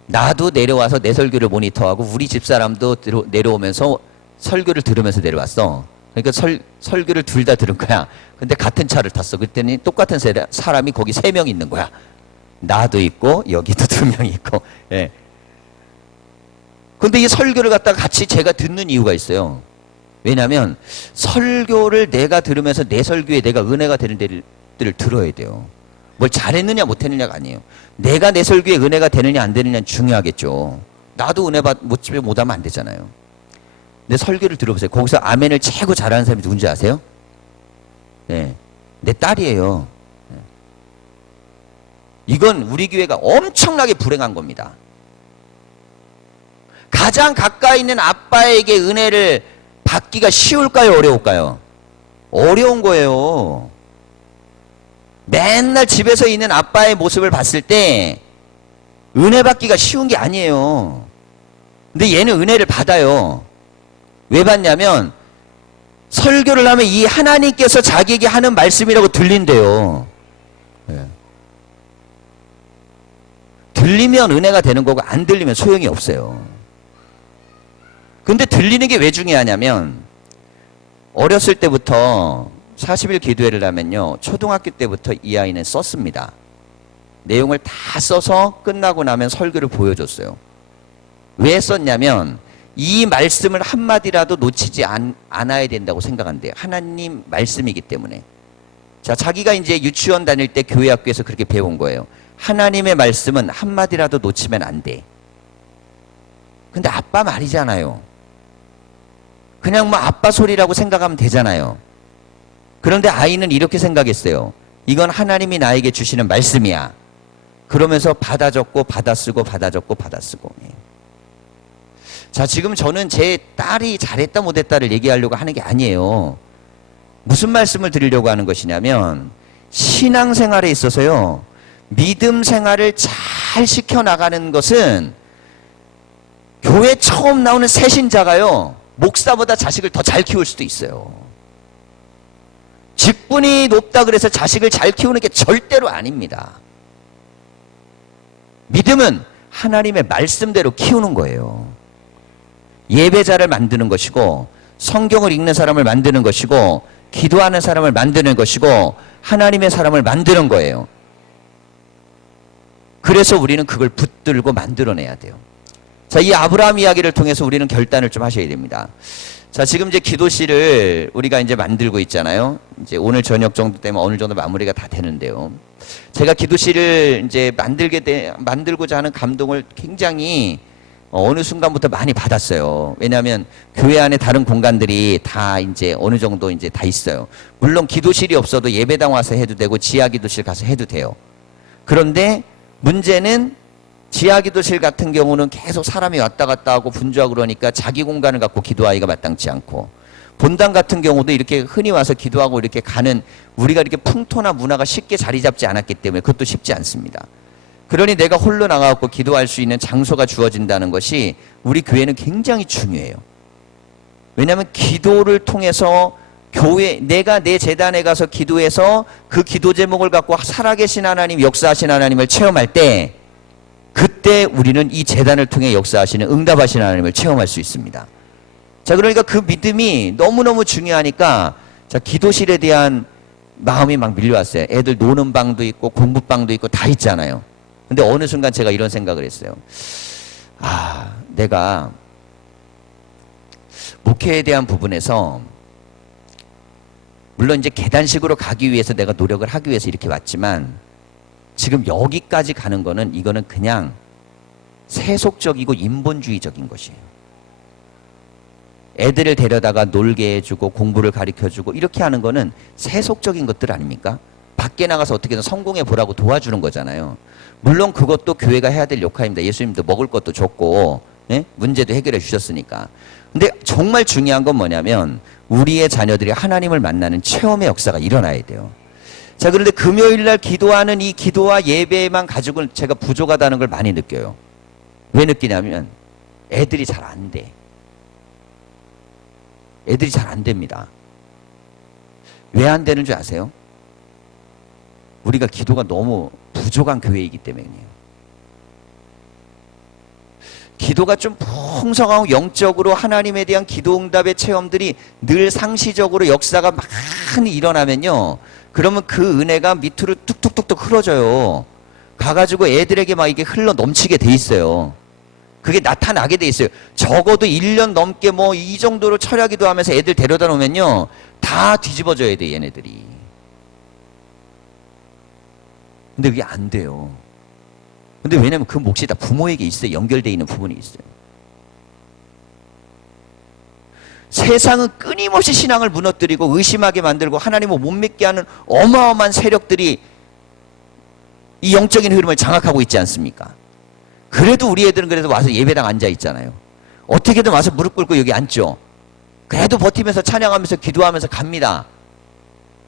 나도 내려와서 내 설교를 모니터하고 우리 집사람도 내려오면서 설교를 들으면서 내려왔어. 그러니까 설교를 둘 다 들은 거야. 근데 같은 차를 탔어. 그랬더니 똑같은 사람이 거기 3명 있는 거야. 나도 있고 여기도 2명 있고. 예. 근데 이 설교를 갖다가 같이 제가 듣는 이유가 있어요. 왜냐하면 설교를 내가 들으면서 내 설교에 내가 은혜가 되는 데를 들어야 돼요. 뭘 잘했느냐 못했느냐가 아니에요. 내가 내 설교에 은혜가 되느냐 안 되느냐는 중요하겠죠. 나도 은혜 못하면 안 되잖아요. 내 설교를 들어보세요. 거기서 아멘을 최고 잘하는 사람이 누군지 아세요? 네, 내 딸이에요. 네. 이건 우리 교회가 엄청나게 불행한 겁니다. 가장 가까이 있는 아빠에게 은혜를 받기가 쉬울까요? 어려울까요? 어려운 거예요. 맨날 집에서 있는 아빠의 모습을 봤을 때 은혜 받기가 쉬운 게 아니에요. 근데 얘는 은혜를 받아요. 왜 받냐면 설교를 하면 이 하나님께서 자기에게 하는 말씀이라고 들린대요. 네. 들리면 은혜가 되는 거고 안 들리면 소용이 없어요. 근데 들리는 게 왜 중요하냐면 어렸을 때부터 40일 기도회를 하면요. 초등학교 때부터 이 아이는 썼습니다. 내용을 다 써서 끝나고 나면 설교를 보여줬어요. 왜 썼냐면 이 말씀을 한마디라도 놓치지 않아야 된다고 생각한대요. 하나님 말씀이기 때문에. 자, 자기가 이제 유치원 다닐 때 교회 학교에서 그렇게 배운 거예요. 하나님의 말씀은 한마디라도 놓치면 안 돼. 근데 아빠 말이잖아요. 그냥 뭐 아빠 소리라고 생각하면 되잖아요. 그런데 아이는 이렇게 생각했어요. 이건 하나님이 나에게 주시는 말씀이야. 그러면서 받아 적고 받아 쓰고 받아 적고 받아 쓰고. 자, 지금 저는 제 딸이 잘했다 못했다를 얘기하려고 하는 게 아니에요. 무슨 말씀을 드리려고 하는 것이냐면 신앙생활에 있어서요. 믿음 생활을 잘 시켜나가는 것은 교회 처음 나오는 새신자가요. 목사보다 자식을 더 잘 키울 수도 있어요. 직분이 높다 그래서 자식을 잘 키우는 게 절대로 아닙니다. 믿음은 하나님의 말씀대로 키우는 거예요. 예배자를 만드는 것이고 성경을 읽는 사람을 만드는 것이고 기도하는 사람을 만드는 것이고 하나님의 사람을 만드는 거예요. 그래서 우리는 그걸 붙들고 만들어내야 돼요. 자, 이 아브라함 이야기를 통해서 우리는 결단을 좀 하셔야 됩니다. 자, 지금 이제 기도실을 우리가 이제 만들고 있잖아요. 이제 오늘 저녁 정도 되면 어느 정도 마무리가 다 되는데요. 제가 기도실을 이제 만들고자 하는 감동을 굉장히 어느 순간부터 많이 받았어요. 왜냐하면 교회 안에 다른 공간들이 다 이제 어느 정도 이제 다 있어요. 물론 기도실이 없어도 예배당 와서 해도 되고 지하 기도실 가서 해도 돼요. 그런데 문제는 지하 기도실 같은 경우는 계속 사람이 왔다 갔다 하고 분주하고 그러니까 자기 공간을 갖고 기도하기가 마땅치 않고, 본당 같은 경우도 이렇게 흔히 와서 기도하고 이렇게 가는 우리가 이렇게 풍토나 문화가 쉽게 자리 잡지 않았기 때문에 그것도 쉽지 않습니다. 그러니 내가 홀로 나가고 기도할 수 있는 장소가 주어진다는 것이 우리 교회는 굉장히 중요해요. 왜냐하면 기도를 통해서 교회, 내가 내 재단에 가서 기도해서 그 기도 제목을 갖고 살아계신 하나님, 역사하신 하나님을 체험할 때 그때 그때 우리는 이 재단을 통해 역사하시는 응답하시는 하나님을 체험할 수 있습니다. 자, 그러니까 그 믿음이 너무너무 중요하니까 자, 기도실에 대한 마음이 막 밀려왔어요. 애들 노는 방도 있고 공부방도 있고 다 있잖아요. 근데 어느 순간 제가 이런 생각을 했어요. 아, 내가 목회에 대한 부분에서 물론 이제 계단식으로 가기 위해서 내가 노력을 하기 위해서 이렇게 왔지만 지금 여기까지 가는 거는 이거는 그냥 세속적이고 인본주의적인 것이에요. 애들을 데려다가 놀게 해주고 공부를 가르쳐주고 이렇게 하는 거는 세속적인 것들 아닙니까? 밖에 나가서 어떻게든 성공해 보라고 도와주는 거잖아요. 물론 그것도 교회가 해야 될 역할입니다. 예수님도 먹을 것도 줬고 예? 문제도 해결해 주셨으니까. 근데 정말 중요한 건 뭐냐면 우리의 자녀들이 하나님을 만나는 체험의 역사가 일어나야 돼요. 자, 그런데 금요일날 기도하는 이 기도와 예배만 가지고는 제가 부족하다는 걸 많이 느껴요. 왜 느끼냐면 애들이 잘 안 돼. 애들이 잘 안 됩니다. 왜 안 되는 줄 아세요? 우리가 기도가 너무 부족한 교회이기 때문이에요. 기도가 좀 풍성하고 영적으로 하나님에 대한 기도 응답의 체험들이 늘 상시적으로 역사가 많이 일어나면요. 그러면 그 은혜가 밑으로 뚝뚝뚝뚝 흘러져요. 가가지고 애들에게 막 이게 흘러 넘치게 돼 있어요. 그게 나타나게 돼 있어요. 적어도 1년 넘게 뭐 이 정도로 철야기도 하면서 애들 데려다 놓으면요. 다 뒤집어져야 돼, 얘네들이. 근데 그게 안 돼요. 근데 왜냐면 그 몫이 다 부모에게 있어요. 연결되어 있는 부분이 있어요. 세상은 끊임없이 신앙을 무너뜨리고 의심하게 만들고 하나님을 못 믿게 하는 어마어마한 세력들이 이 영적인 흐름을 장악하고 있지 않습니까? 그래도 우리 애들은 그래도 와서 예배당 앉아 있잖아요. 어떻게든 와서 무릎 꿇고 여기 앉죠. 그래도 버티면서 찬양하면서 기도하면서 갑니다.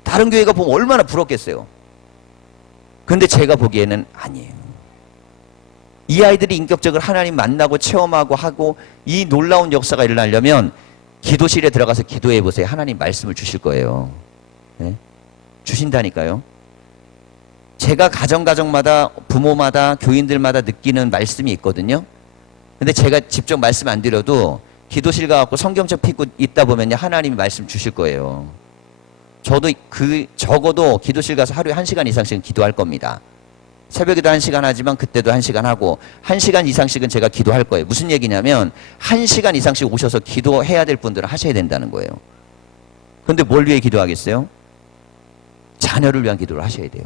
다른 교회가 보면 얼마나 부럽겠어요. 근데 제가 보기에는 아니에요. 이 아이들이 인격적으로 하나님 만나고 체험하고 하고 이 놀라운 역사가 일어나려면 기도실에 들어가서 기도해 보세요. 하나님 말씀을 주실 거예요. 네? 주신다니까요. 제가 가정마다 부모마다 교인들마다 느끼는 말씀이 있거든요. 근데 제가 직접 말씀 안 드려도 기도실 가갖고 성경책 펴고 있다 보면 하나님이 말씀 주실 거예요. 저도 적어도 기도실 가서 하루에 1시간 이상씩은 기도할 겁니다. 새벽에도 1시간 하지만 그때도 1시간 하고 1시간 이상씩은 제가 기도할 거예요. 무슨 얘기냐면 1시간 이상씩 오셔서 기도해야 될 분들은 하셔야 된다는 거예요. 그런데 뭘 위해 기도하겠어요? 자녀를 위한 기도를 하셔야 돼요.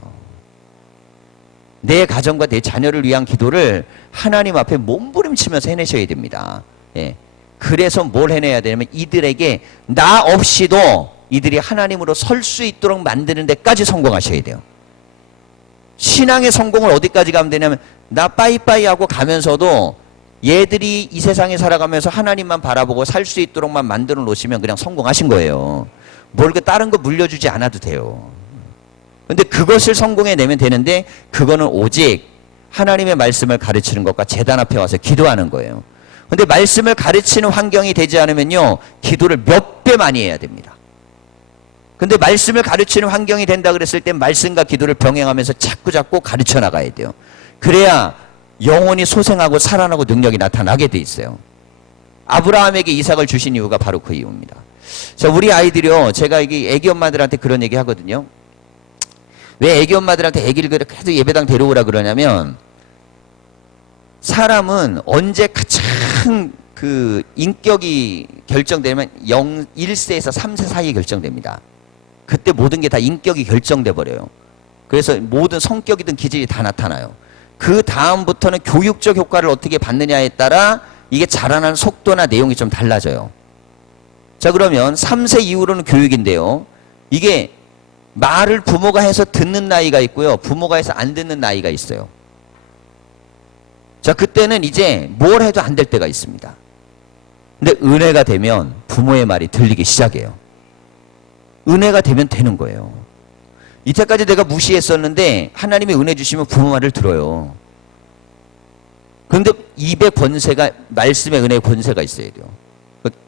내 가정과 내 자녀를 위한 기도를 하나님 앞에 몸부림치면서 해내셔야 됩니다. 예. 그래서 뭘 해내야 되냐면 이들에게 나 없이도 이들이 하나님으로 설 수 있도록 만드는 데까지 성공하셔야 돼요. 신앙의 성공을 어디까지 가면 되냐면 나 빠이빠이 하고 가면서도 얘들이 이 세상에 살아가면서 하나님만 바라보고 살 수 있도록만 만들어 놓으시면 그냥 성공하신 거예요. 뭘 그 다른 거 물려주지 않아도 돼요. 근데 그것을 성공해내면 되는데 그거는 오직 하나님의 말씀을 가르치는 것과 제단 앞에 와서 기도하는 거예요. 근데 말씀을 가르치는 환경이 되지 않으면요. 기도를 몇 배 많이 해야 됩니다. 근데 말씀을 가르치는 환경이 된다 그랬을 때 말씀과 기도를 병행하면서 자꾸 가르쳐 나가야 돼요. 그래야 영혼이 소생하고 살아나고 능력이 나타나게 돼 있어요. 아브라함에게 이삭을 주신 이유가 바로 그 이유입니다. 자, 우리 아이들이요. 제가 이게 애기 엄마들한테 그런 얘기 하거든요. 왜 애기 엄마들한테 애기를 계속 예배당 데려오라 그러냐면 사람은 언제 가장 그 인격이 결정되면 1세에서 3세 사이에 결정됩니다. 그때 모든 게 다 인격이 결정돼 버려요. 그래서 모든 성격이든 기질이 다 나타나요. 그 다음부터는 교육적 효과를 어떻게 받느냐에 따라 이게 자라나는 속도나 내용이 좀 달라져요. 자, 그러면 3세 이후로는 교육인데요. 이게 말을 부모가 해서 듣는 나이가 있고요. 부모가 해서 안 듣는 나이가 있어요. 자, 그때는 이제 뭘 해도 안 될 때가 있습니다. 근데 은혜가 되면 부모의 말이 들리기 시작해요. 은혜가 되면 되는 거예요. 이때까지 내가 무시했었는데 하나님이 은혜 주시면 부모 말을 들어요. 그런데 입의 권세가 말씀의 은혜의 권세가 있어야 돼요.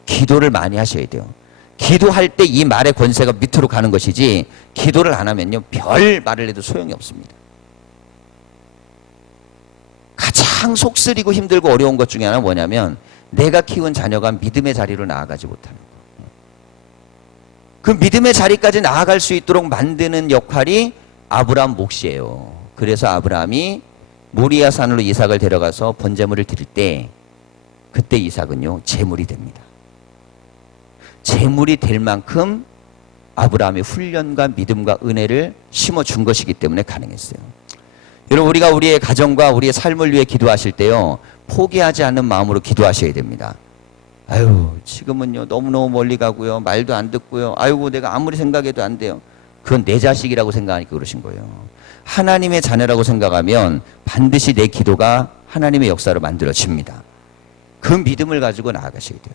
기도를 많이 하셔야 돼요. 기도할 때 이 말의 권세가 밑으로 가는 것이지 기도를 안 하면요 별 말을 해도 소용이 없습니다. 가장 가장 속쓰리고 힘들고 어려운 것 중에 하나는 뭐냐면 내가 키운 자녀가 믿음의 자리로 나아가지 못하는 거. 그 믿음의 자리까지 나아갈 수 있도록 만드는 역할이 아브라함 몫이에요. 그래서 아브라함이 모리아 산으로 이삭을 데려가서 번제물을 드릴 때 그때 이삭은요 제물이 됩니다. 제물이 될 만큼 아브라함의 훈련과 믿음과 은혜를 심어준 것이기 때문에 가능했어요. 여러분, 우리가 우리의 가정과 우리의 삶을 위해 기도하실 때요 포기하지 않는 마음으로 기도하셔야 됩니다. 아유, 지금은요 너무너무 멀리 가고요, 말도 안 듣고요, 아이고 내가 아무리 생각해도 안 돼요. 그건 내 자식이라고 생각하니까 그러신 거예요. 하나님의 자녀라고 생각하면 반드시 내 기도가 하나님의 역사로 만들어집니다. 그 믿음을 가지고 나아가셔야 돼요.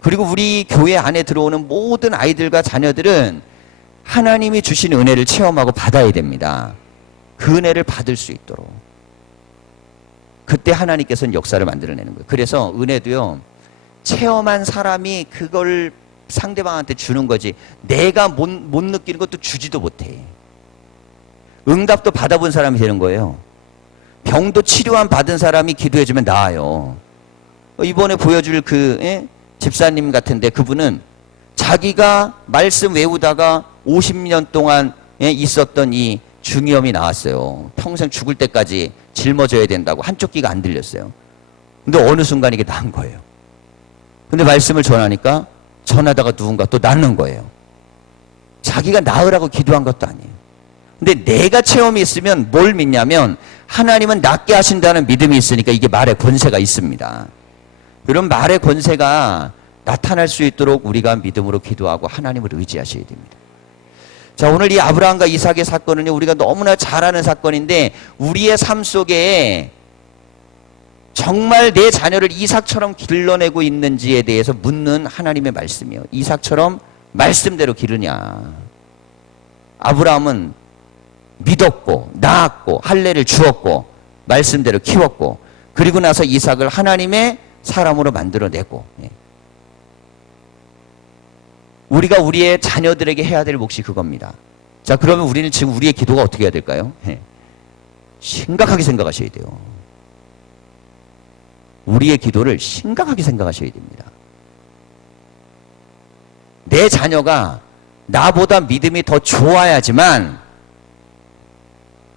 그리고 우리 교회 안에 들어오는 모든 아이들과 자녀들은 하나님이 주신 은혜를 체험하고 받아야 됩니다. 그 은혜를 받을 수 있도록. 그때 하나님께서는 역사를 만들어내는 거예요. 그래서 은혜도요 체험한 사람이 그걸 상대방한테 주는 거지 내가 못 느끼는 것도 주지도 못해. 응답도 받아본 사람이 되는 거예요. 병도 치료한 받은 사람이 기도해주면 나아요. 이번에 보여줄 집사님 같은데 그분은 자기가 말씀 외우다가 50년 동안 있었던 이 중이염이 나왔어요. 평생 죽을 때까지 짊어져야 된다고 한쪽 귀가 안 들렸어요. 근데 어느 순간 이게 나은 거예요. 근데 말씀을 전하니까 전하다가 누군가 또 낫는 거예요. 자기가 나으라고 기도한 것도 아니에요. 근데 내가 체험이 있으면 뭘 믿냐면 하나님은 낫게 하신다는 믿음이 있으니까 이게 말의 권세가 있습니다. 이런 말의 권세가 나타날 수 있도록 우리가 믿음으로 기도하고 하나님을 의지하셔야 됩니다. 자, 오늘 이 아브라함과 이삭의 사건은요 우리가 너무나 잘 아는 사건인데 우리의 삶 속에 정말 내 자녀를 이삭처럼 길러내고 있는지에 대해서 묻는 하나님의 말씀이에요. 이삭처럼 말씀대로 기르냐. 아브라함은 믿었고 낳았고 할례를 주었고 말씀대로 키웠고 그리고 나서 이삭을 하나님의 사람으로 만들어내고. 우리가 우리의 자녀들에게 해야 될 몫이 그겁니다. 자, 그러면 우리는 지금 우리의 기도가 어떻게 해야 될까요? 심각하게 생각하셔야 돼요. 우리의 기도를 심각하게 생각하셔야 됩니다. 내 자녀가 나보다 믿음이 더 좋아야지만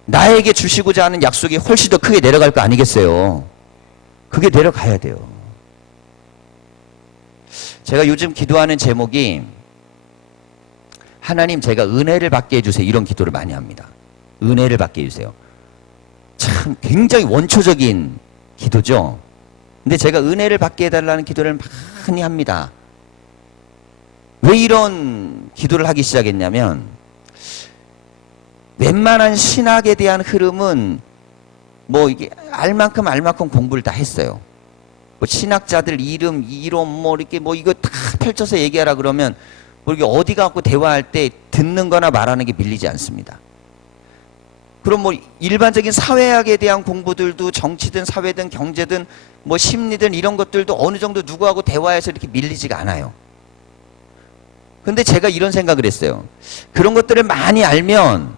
나에게 주시고자 하는 약속이 훨씬 더 크게 내려갈 거 아니겠어요? 그게 내려가야 돼요. 제가 요즘 기도하는 제목이 하나님 제가 은혜를 받게 해주세요. 이런 기도를 많이 합니다. 은혜를 받게 해주세요. 참 굉장히 원초적인 기도죠. 근데 제가 은혜를 받게 해달라는 기도를 많이 합니다. 왜 이런 기도를 하기 시작했냐면 웬만한 신학에 대한 흐름은 뭐 이게 알만큼 공부를 다 했어요. 뭐 신학자들 이름, 이론 뭐 이렇게 뭐 이거 다 펼쳐서 얘기하라 그러면 뭐 이렇게 어디 가고 대화할 때 듣는 거나 말하는 게 밀리지 않습니다. 그럼 뭐 일반적인 사회학에 대한 공부들도 정치든 사회든 경제든 뭐 심리든 이런 것들도 어느 정도 누구하고 대화해서 이렇게 밀리지가 않아요. 근데 제가 이런 생각을 했어요. 그런 것들을 많이 알면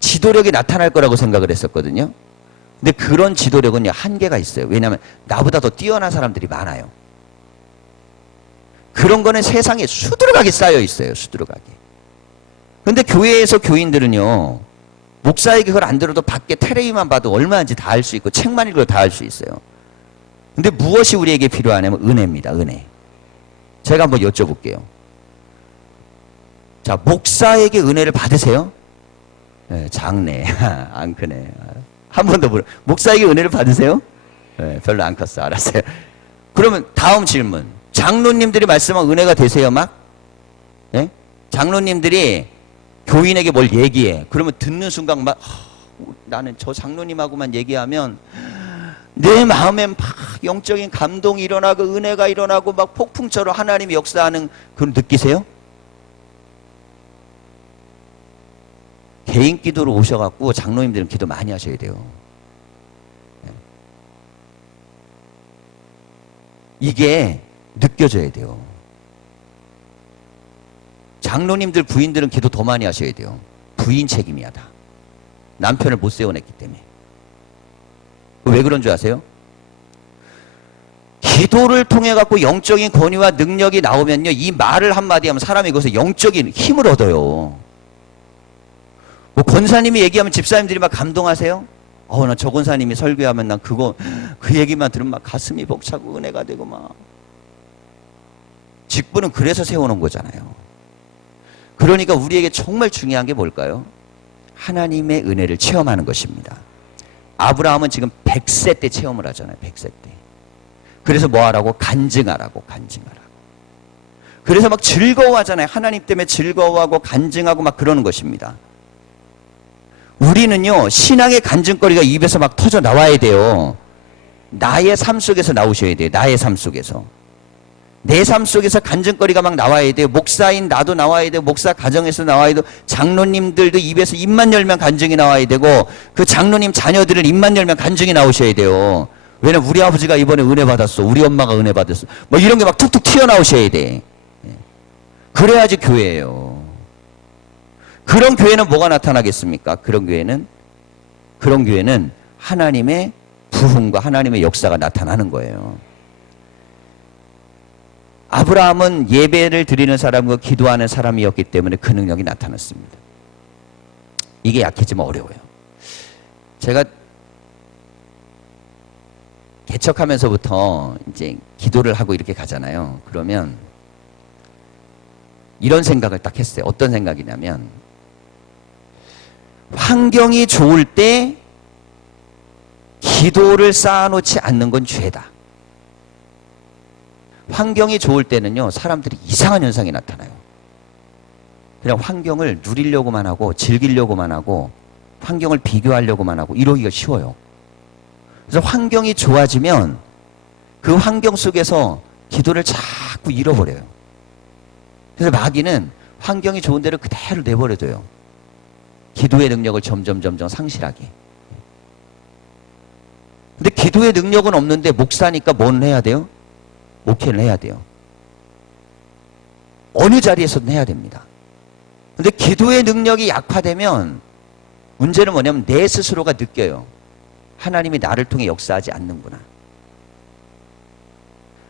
지도력이 나타날 거라고 생각을 했었거든요. 근데 그런 지도력은요 한계가 있어요. 왜냐하면 나보다 더 뛰어난 사람들이 많아요. 그런 거는 세상에 수두룩하게 쌓여 있어요. 수두룩하게. 근데 교회에서 교인들은요 목사에게 그걸 안 들어도 밖에 텔레비만 봐도 얼마인지 다 알 수 있고 책만 읽어도 다 알 수 있어요. 근데 무엇이 우리에게 필요하냐면 은혜입니다. 은혜. 제가 한번 여쭤볼게요. 자, 목사에게 은혜를 받으세요? 네, 작네. 안 크네. 한 번 더 물어. 목사에게 은혜를 받으세요? 네, 별로 안 컸어. 알았어요. 그러면 다음 질문. 장로님들이 말씀한 은혜가 되세요, 막? 네? 장로님들이 교인에게 뭘 얘기해. 그러면 듣는 순간 막 나는 저 장로님하고만 얘기하면 내 마음에 막 영적인 감동이 일어나고 은혜가 일어나고 막 폭풍처럼 하나님이 역사하는 그걸 느끼세요? 개인 기도로 오셔갖고 장로님들은 기도 많이 하셔야 돼요. 이게 느껴져야 돼요. 장로님들 부인들은 기도 더 많이 하셔야 돼요. 부인 책임이야 다. 남편을 못 세워냈기 때문에. 왜 그런 줄 아세요? 기도를 통해 갖고 영적인 권위와 능력이 나오면요, 이 말을 한마디 하면 사람이 그것에 영적인 힘을 얻어요. 뭐 권사님이 얘기하면 집사님들이 막 감동하세요? 나 저 권사님이 설교하면 난 그 얘기만 들으면 막 가슴이 벅차고 은혜가 되고 막. 직분은 그래서 세워놓은 거잖아요. 그러니까 우리에게 정말 중요한 게 뭘까요? 하나님의 은혜를 체험하는 것입니다. 아브라함은 지금 100세 때 체험을 하잖아요. 100세 때. 그래서 뭐 하라고? 간증하라고. 그래서 막 즐거워하잖아요. 하나님 때문에 즐거워하고 간증하고 막 그러는 것입니다. 우리는요, 신앙의 간증거리가 입에서 막 터져 나와야 돼요. 나의 삶 속에서 나오셔야 돼요. 나의 삶 속에서. 내 삶 속에서 간증거리가 막 나와야 돼요. 목사인 나도 나와야 되고, 목사 가정에서 나와야 되고, 장로님들도 입에서 입만 열면 간증이 나와야 되고, 그 장로님 자녀들은 입만 열면 간증이 나오셔야 돼요. 왜냐면 우리 아버지가 이번에 은혜 받았어. 우리 엄마가 은혜 받았어. 뭐 이런 게 막 툭툭 튀어나오셔야 돼. 그래야지 교회예요. 그런 교회는 뭐가 나타나겠습니까? 그런 교회는 하나님의 부흥과 하나님의 역사가 나타나는 거예요. 아브라함은 예배를 드리는 사람과 기도하는 사람이었기 때문에 그 능력이 나타났습니다. 이게 약해지면 어려워요. 제가 개척하면서부터 이제 기도를 하고 이렇게 가잖아요. 그러면 이런 생각을 딱 했어요. 어떤 생각이냐면, 환경이 좋을 때 기도를 쌓아놓지 않는 건 죄다. 환경이 좋을 때는요, 사람들이 이상한 현상이 나타나요. 그냥 환경을 누리려고만 하고, 즐기려고만 하고, 환경을 비교하려고만 하고, 이러기가 쉬워요. 그래서 환경이 좋아지면 그 환경 속에서 기도를 자꾸 잃어버려요. 그래서 마귀는 환경이 좋은 대로 그대로 내버려둬요. 기도의 능력을 점점 상실하게. 근데 기도의 능력은 없는데 목사니까 뭔 해야 돼요? 목회를 해야 돼요. 어느 자리에서든 해야 됩니다. 근데 기도의 능력이 약화되면 문제는 뭐냐면 내 스스로가 느껴요. 하나님이 나를 통해 역사하지 않는구나.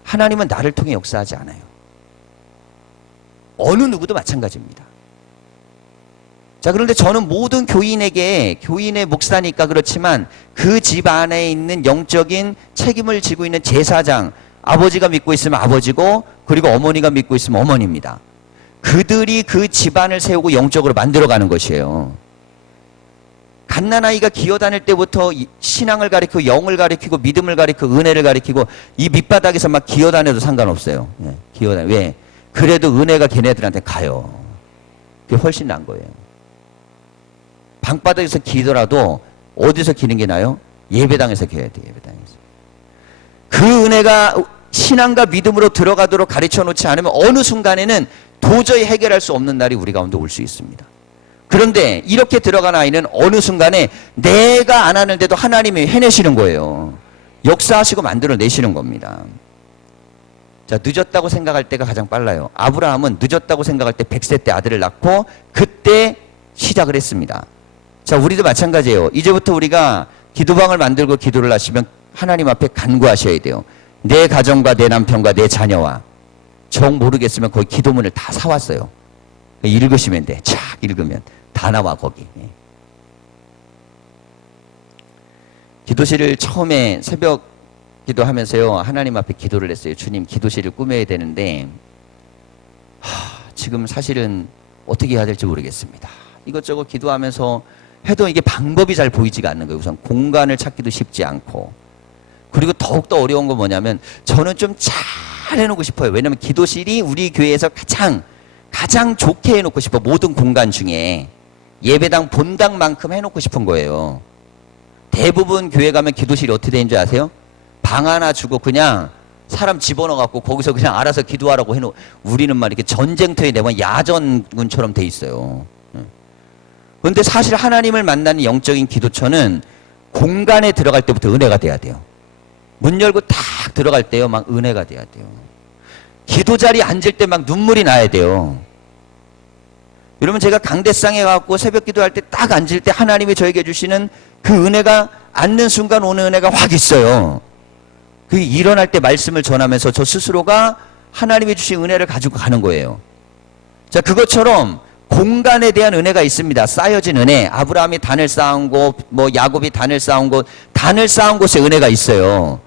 하나님은 나를 통해 역사하지 않아요. 어느 누구도 마찬가지입니다. 자, 그런데 저는 모든 교인의 목사니까 그렇지만 그 집 안에 있는 영적인 책임을 지고 있는 제사장, 아버지가 믿고 있으면 아버지고, 그리고 어머니가 믿고 있으면 어머니입니다. 그들이 그 집안을 세우고 영적으로 만들어가는 것이에요. 갓난아이가 기어다닐 때부터 신앙을 가리키고, 영을 가리키고, 믿음을 가리키고, 은혜를 가리키고, 이 밑바닥에서 막 기어다녀도 상관없어요. 왜? 그래도 은혜가 걔네들한테 가요. 그게 훨씬 나은 거예요. 방바닥에서 기더라도 어디서 기는 게 나아요? 예배당에서 기어야 돼요. 예배당에서. 그 은혜가 신앙과 믿음으로 들어가도록 가르쳐 놓지 않으면 어느 순간에는 도저히 해결할 수 없는 날이 우리 가운데 올 수 있습니다. 그런데 이렇게 들어간 아이는 어느 순간에 내가 안 하는데도 하나님이 해내시는 거예요. 역사하시고 만들어내시는 겁니다. 자, 늦었다고 생각할 때가 가장 빨라요. 아브라함은 늦었다고 생각할 때 100세 때 아들을 낳고 그때 시작을 했습니다. 자, 우리도 마찬가지예요. 이제부터 우리가 기도방을 만들고 기도를 하시면 하나님 앞에 간구하셔야 돼요. 내 가정과 내 남편과 내 자녀와. 정 모르겠으면 거기 기도문을 다 사왔어요. 읽으시면 돼. 쫙 읽으면 다 나와 거기. 기도실을 처음에 새벽 기도하면서요, 하나님 앞에 기도를 했어요. 주님, 기도실을 꾸며야 되는데 지금 사실은 어떻게 해야 될지 모르겠습니다. 이것저것 기도하면서 해도 이게 방법이 잘 보이지가 않는 거예요. 우선 공간을 찾기도 쉽지 않고, 그리고 더욱더 어려운 건 뭐냐면 저는 좀 잘 해놓고 싶어요. 왜냐면 기도실이 우리 교회에서 가장 좋게 해놓고 싶어. 모든 공간 중에 예배당 본당만큼 해놓고 싶은 거예요. 대부분 교회 가면 기도실이 어떻게 되는 줄 아세요? 방 하나 주고 그냥 사람 집어넣어갖고 거기서 그냥 알아서 기도하라고 해놓고, 우리는 막 이렇게 전쟁터에 내면 야전군처럼 돼 있어요. 그런데 사실 하나님을 만나는 영적인 기도처는 공간에 들어갈 때부터 은혜가 돼야 돼요. 문 열고 탁 들어갈 때요, 막 은혜가 돼야 돼요. 기도 자리에 앉을 때 막 눈물이 나야 돼요. 여러분, 제가 강대상에 가고 새벽 기도할 때 딱 앉을 때 하나님이 저에게 주시는 그 은혜가 앉는 순간 오는 은혜가 확 있어요. 그게 일어날 때 말씀을 전하면서 저 스스로가 하나님이 주신 은혜를 가지고 가는 거예요. 자, 그것처럼 공간에 대한 은혜가 있습니다. 쌓여진 은혜. 아브라함이 단을 쌓은 곳, 뭐 야곱이 단을 쌓은 곳, 단을 쌓은 곳에 은혜가 있어요.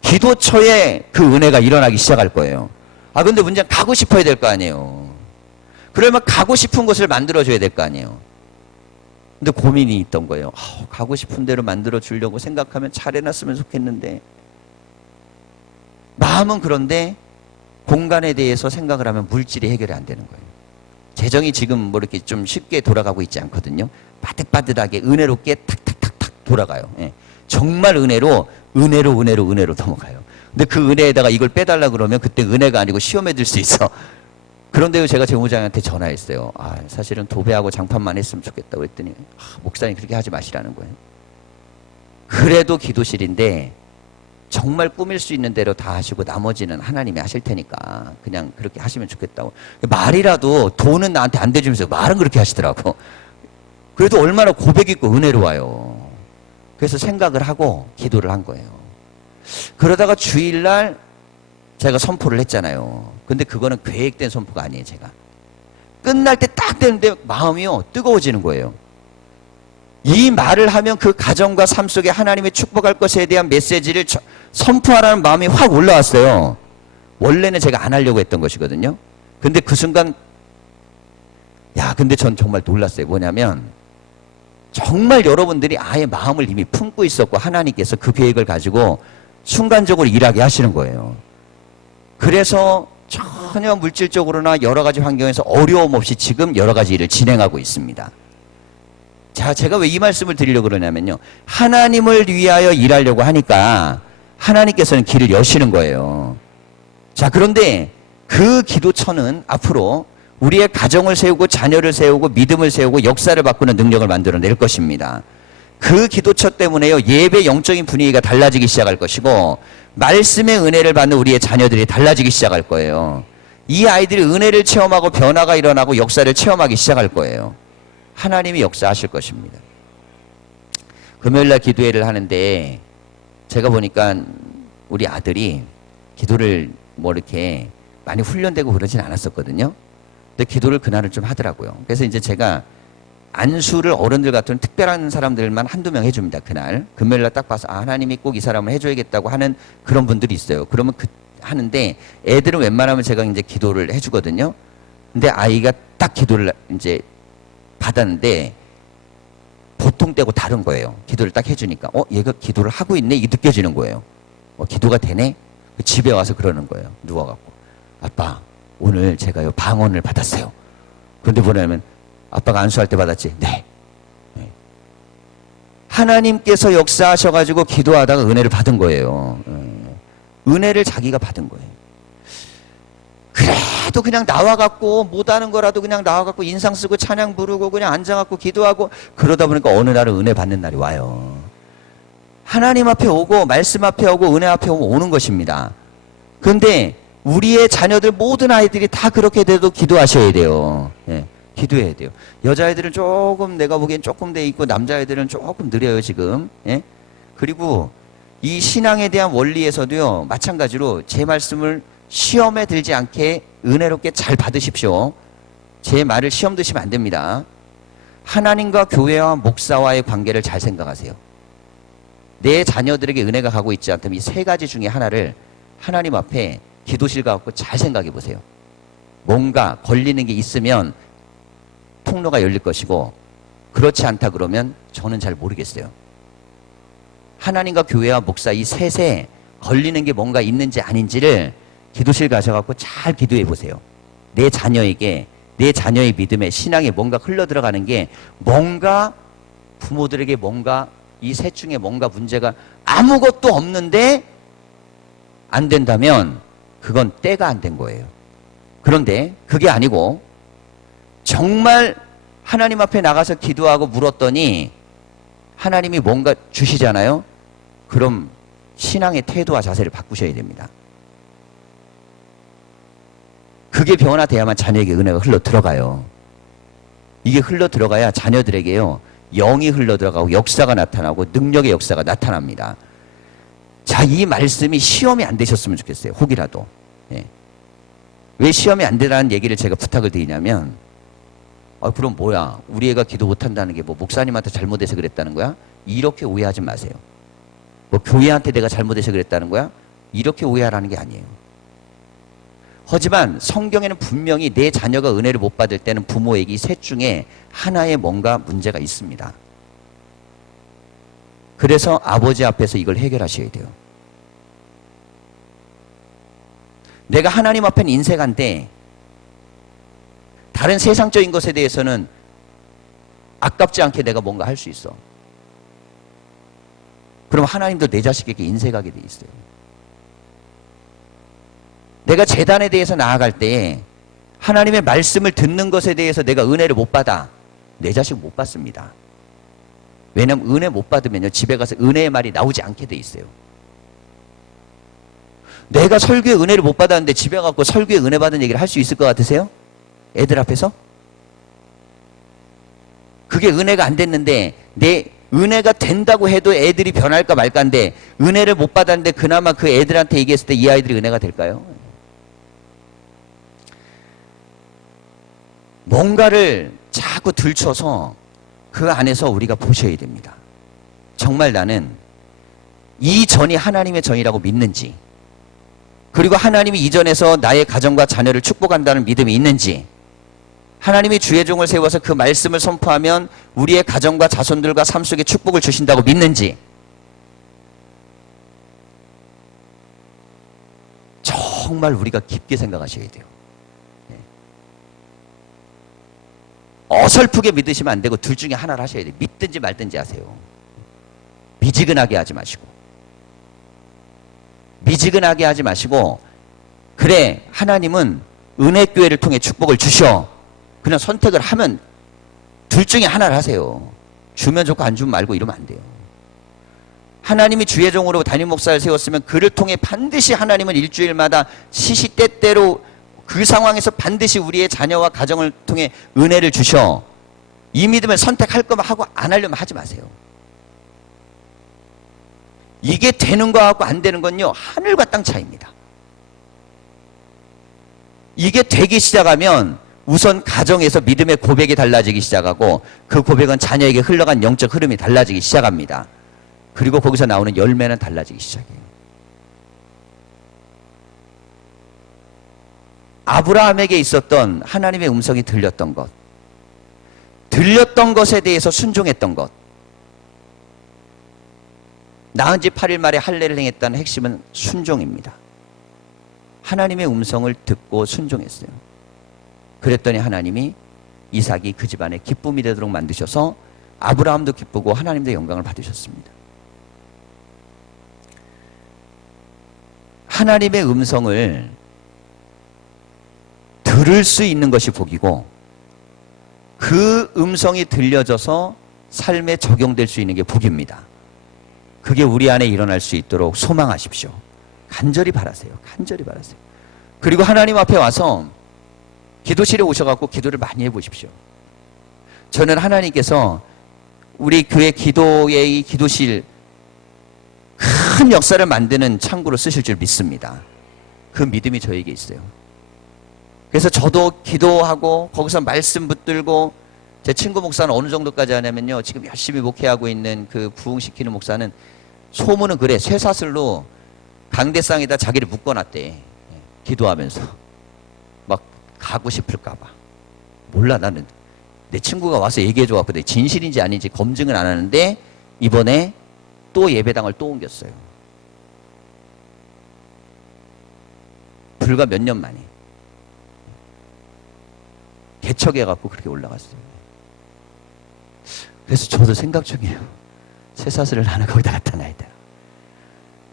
기도처에 그 은혜가 일어나기 시작할 거예요. 아, 근데 문제는 가고 싶어야 될 거 아니에요. 그러면 가고 싶은 곳을 만들어줘야 될 거 아니에요. 근데 고민이 있던 거예요. 가고 싶은 대로 만들어주려고 생각하면 잘 해놨으면 좋겠는데. 마음은 그런데 공간에 대해서 생각을 하면 물질이 해결이 안 되는 거예요. 재정이 지금 뭐 이렇게 좀 쉽게 돌아가고 있지 않거든요. 빠듯빠듯하게 은혜롭게 탁탁탁탁 돌아가요. 예. 정말 은혜로 넘어가요. 근데 그 은혜에다가 이걸 빼달라 그러면 그때 은혜가 아니고 시험에 들 수 있어. 그런데요, 제가 재무장한테 전화했어요. 사실은 도배하고 장판만 했으면 좋겠다고 했더니 목사님 그렇게 하지 마시라는 거예요. 그래도 기도실인데 정말 꾸밀 수 있는 대로 다 하시고 나머지는 하나님이 하실 테니까 그냥 그렇게 하시면 좋겠다고. 말이라도 돈은 나한테 안 대주면서 말은 그렇게 하시더라고. 그래도 얼마나 고백 있고 은혜로워요. 그래서 생각을 하고 기도를 한 거예요. 그러다가 주일날 제가 선포를 했잖아요. 근데 그거는 계획된 선포가 아니에요, 제가. 끝날 때 딱 되는데 마음이요, 뜨거워지는 거예요. 이 말을 하면 그 가정과 삶 속에 하나님의 축복할 것에 대한 메시지를 선포하라는 마음이 확 올라왔어요. 원래는 제가 안 하려고 했던 것이거든요. 근데 그 순간, 근데 전 정말 놀랐어요. 뭐냐면, 정말 여러분들이 아예 마음을 이미 품고 있었고, 하나님께서 그 계획을 가지고 순간적으로 일하게 하시는 거예요. 그래서 전혀 물질적으로나 여러 가지 환경에서 어려움 없이 지금 여러 가지 일을 진행하고 있습니다. 자, 제가 왜 이 말씀을 드리려고 그러냐면요. 하나님을 위하여 일하려고 하니까 하나님께서는 길을 여시는 거예요. 자, 그런데 그 기도처는 앞으로 우리의 가정을 세우고 자녀를 세우고 믿음을 세우고 역사를 바꾸는 능력을 만들어낼 것입니다. 그 기도처 때문에요. 예배 영적인 분위기가 달라지기 시작할 것이고 말씀의 은혜를 받는 우리의 자녀들이 달라지기 시작할 거예요. 이 아이들이 은혜를 체험하고 변화가 일어나고 역사를 체험하기 시작할 거예요. 하나님이 역사하실 것입니다. 금요일날 기도회를 하는데 제가 보니까 우리 아들이 기도를 뭐 이렇게 많이 훈련되고 그러진 않았었거든요. 근데 기도를 그날은 좀 하더라고요. 그래서 이제 제가 안수를 어른들 같은 특별한 사람들만 한두 명 해줍니다. 그날 금요일날 딱 봐서 하나님이 꼭 이 사람을 해줘야겠다고 하는 그런 분들이 있어요. 그러면 하는데 애들은 웬만하면 제가 이제 기도를 해주거든요. 근데 아이가 딱 기도를 이제 받았는데 보통 때고 다른 거예요. 기도를 딱 해주니까 얘가 기도를 하고 있네 이게 느껴지는 거예요. 기도가 되네. 집에 와서 그러는 거예요. 누워갖고 아빠 오늘 제가요 방언을 받았어요. 그런데 뭐냐면 아빠가 안수할 때 받았지? 네. 하나님께서 역사하셔가지고 기도하다가 은혜를 받은 거예요. 은혜를 자기가 받은 거예요. 그래도 그냥 나와갖고 못하는 거라도 그냥 나와갖고 인상 쓰고 찬양 부르고 그냥 앉아갖고 기도하고 그러다 보니까 어느 날은 은혜 받는 날이 와요. 하나님 앞에 오고 말씀 앞에 오고 은혜 앞에 오는 것입니다. 그런데 우리의 자녀들 모든 아이들이 다 그렇게 돼도 기도하셔야 돼요. 기도해야 돼요. 여자애들은 조금 내가 보기엔 조금 돼 있고 남자애들은 조금 느려요 지금. 그리고 이 신앙에 대한 원리에서도요 마찬가지로 제 말씀을 시험에 들지 않게 은혜롭게 잘 받으십시오. 제 말을 시험 드시면 안 됩니다. 하나님과 교회와 목사와의 관계를 잘 생각하세요. 내 자녀들에게 은혜가 가고 있지 않다면 이 세 가지 중에 하나를 하나님 앞에 기도실 가서 잘 생각해 보세요. 뭔가 걸리는 게 있으면 통로가 열릴 것이고 그렇지 않다 그러면 저는 잘 모르겠어요. 하나님과 교회와 목사 이 셋에 걸리는 게 뭔가 있는지 아닌지를 기도실 가셔갖고 잘 기도해 보세요. 내 자녀에게 내 자녀의 믿음에 신앙에 뭔가 흘러들어가는 게 뭔가 부모들에게 뭔가 이 셋 중에 뭔가 문제가 아무것도 없는데 안 된다면 그건 때가 안 된 거예요. 그런데 그게 아니고 정말 하나님 앞에 나가서 기도하고 물었더니 하나님이 뭔가 주시잖아요. 그럼 신앙의 태도와 자세를 바꾸셔야 됩니다. 그게 변화돼야만 자녀에게 은혜가 흘러 들어가요. 이게 흘러 들어가야 자녀들에게요 영이 흘러들어가고 역사가 나타나고 능력의 역사가 나타납니다. 자, 이 말씀이 시험이 안 되셨으면 좋겠어요. 혹이라도. 예. 왜 시험이 안 되라는 얘기를 제가 부탁을 드리냐면, 그럼 뭐야? 우리 애가 기도 못한다는 게 뭐 목사님한테 잘못해서 그랬다는 거야? 이렇게 오해하지 마세요. 뭐 교회한테 내가 잘못해서 그랬다는 거야? 이렇게 오해하라는 게 아니에요. 하지만 성경에는 분명히 내 자녀가 은혜를 못 받을 때는 부모에게 이 셋 중에 하나에 뭔가 문제가 있습니다. 그래서 아버지 앞에서 이걸 해결하셔야 돼요. 내가 하나님 앞에는 인색한데 다른 세상적인 것에 대해서는 아깝지 않게 내가 뭔가 할 수 있어. 그럼 하나님도 내 자식에게 인색하게 돼 있어요. 내가 재단에 대해서 나아갈 때에 하나님의 말씀을 듣는 것에 대해서 내가 은혜를 못 받아. 내 자식 못 받습니다. 왜냐하면 은혜 못 받으면요, 집에 가서 은혜의 말이 나오지 않게 돼 있어요. 내가 설교에 은혜를 못 받았는데 집에 가서 설교에 은혜 받은 얘기를 할 수 있을 것 같으세요? 애들 앞에서? 그게 은혜가 안 됐는데 내 은혜가 된다고 해도 애들이 변할까 말까인데 은혜를 못 받았는데 그나마 그 애들한테 얘기했을 때 이 아이들이 은혜가 될까요? 뭔가를 자꾸 들춰서 그 안에서 우리가 보셔야 됩니다. 정말 나는 이 전이 하나님의 전이라고 믿는지, 그리고 하나님이 이전에서 나의 가정과 자녀를 축복한다는 믿음이 있는지, 하나님이 주의 종을 세워서 그 말씀을 선포하면 우리의 가정과 자손들과 삶 속에 축복을 주신다고 믿는지, 정말 우리가 깊게 생각하셔야 돼요. 어설프게 믿으시면 안 되고 둘 중에 하나를 하셔야 돼요. 믿든지 말든지 하세요. 미지근하게 하지 마시고. 미지근하게 하지 마시고, 그래, 하나님은 은혜교회를 통해 축복을 주셔. 그냥 선택을 하면 둘 중에 하나를 하세요. 주면 좋고 안 주면 말고 이러면 안 돼요. 하나님이 주의 종으로 담임 목사를 세웠으면 그를 통해 반드시 하나님은 일주일마다 시시때때로 그 상황에서 반드시 우리의 자녀와 가정을 통해 은혜를 주셔. 이 믿음을 선택할 거면 하고 안 하려면 하지 마세요. 이게 되는 거하고 안 되는 건요, 하늘과 땅 차이입니다. 이게 되기 시작하면 우선 가정에서 믿음의 고백이 달라지기 시작하고 그 고백은 자녀에게 흘러간 영적 흐름이 달라지기 시작합니다. 그리고 거기서 나오는 열매는 달라지기 시작해요. 아브라함에게 있었던 하나님의 음성이 들렸던 것, 들렸던 것에 대해서 순종했던 것, 낳은 지 8일 만에 할례를 행했다는 핵심은 순종입니다. 하나님의 음성을 듣고 순종했어요. 그랬더니 하나님이 이삭이 그 집안에 기쁨이 되도록 만드셔서 아브라함도 기쁘고 하나님도 영광을 받으셨습니다. 하나님의 음성을 들을 수 있는 것이 복이고, 그 음성이 들려져서 삶에 적용될 수 있는 게 복입니다. 그게 우리 안에 일어날 수 있도록 소망하십시오. 간절히 바라세요. 간절히 바라세요. 그리고 하나님 앞에 와서 기도실에 오셔갖고 기도를 많이 해보십시오. 저는 하나님께서 우리 교회 기도의 이 기도실 큰 역사를 만드는 창구로 쓰실 줄 믿습니다. 그 믿음이 저에게 있어요. 그래서 저도 기도하고 거기서 말씀 붙들고, 제 친구 목사는 어느 정도까지 하냐면요, 지금 열심히 목회하고 있는 그 부흥시키는 목사는 소문은 그래, 쇠사슬로 강대상에다 자기를 묶어놨대. 기도하면서 막 가고 싶을까봐. 몰라, 나는 내 친구가 와서 얘기해줘갖고 진실인지 아닌지 검증은 안 하는데 이번에 또 예배당을 또 옮겼어요. 불과 몇 년 만에 개척해갖고 그렇게 올라갔어요. 그래서 저도 생각 중이에요. 쇠사슬을 하나 거기다 갖다 놔야 돼요.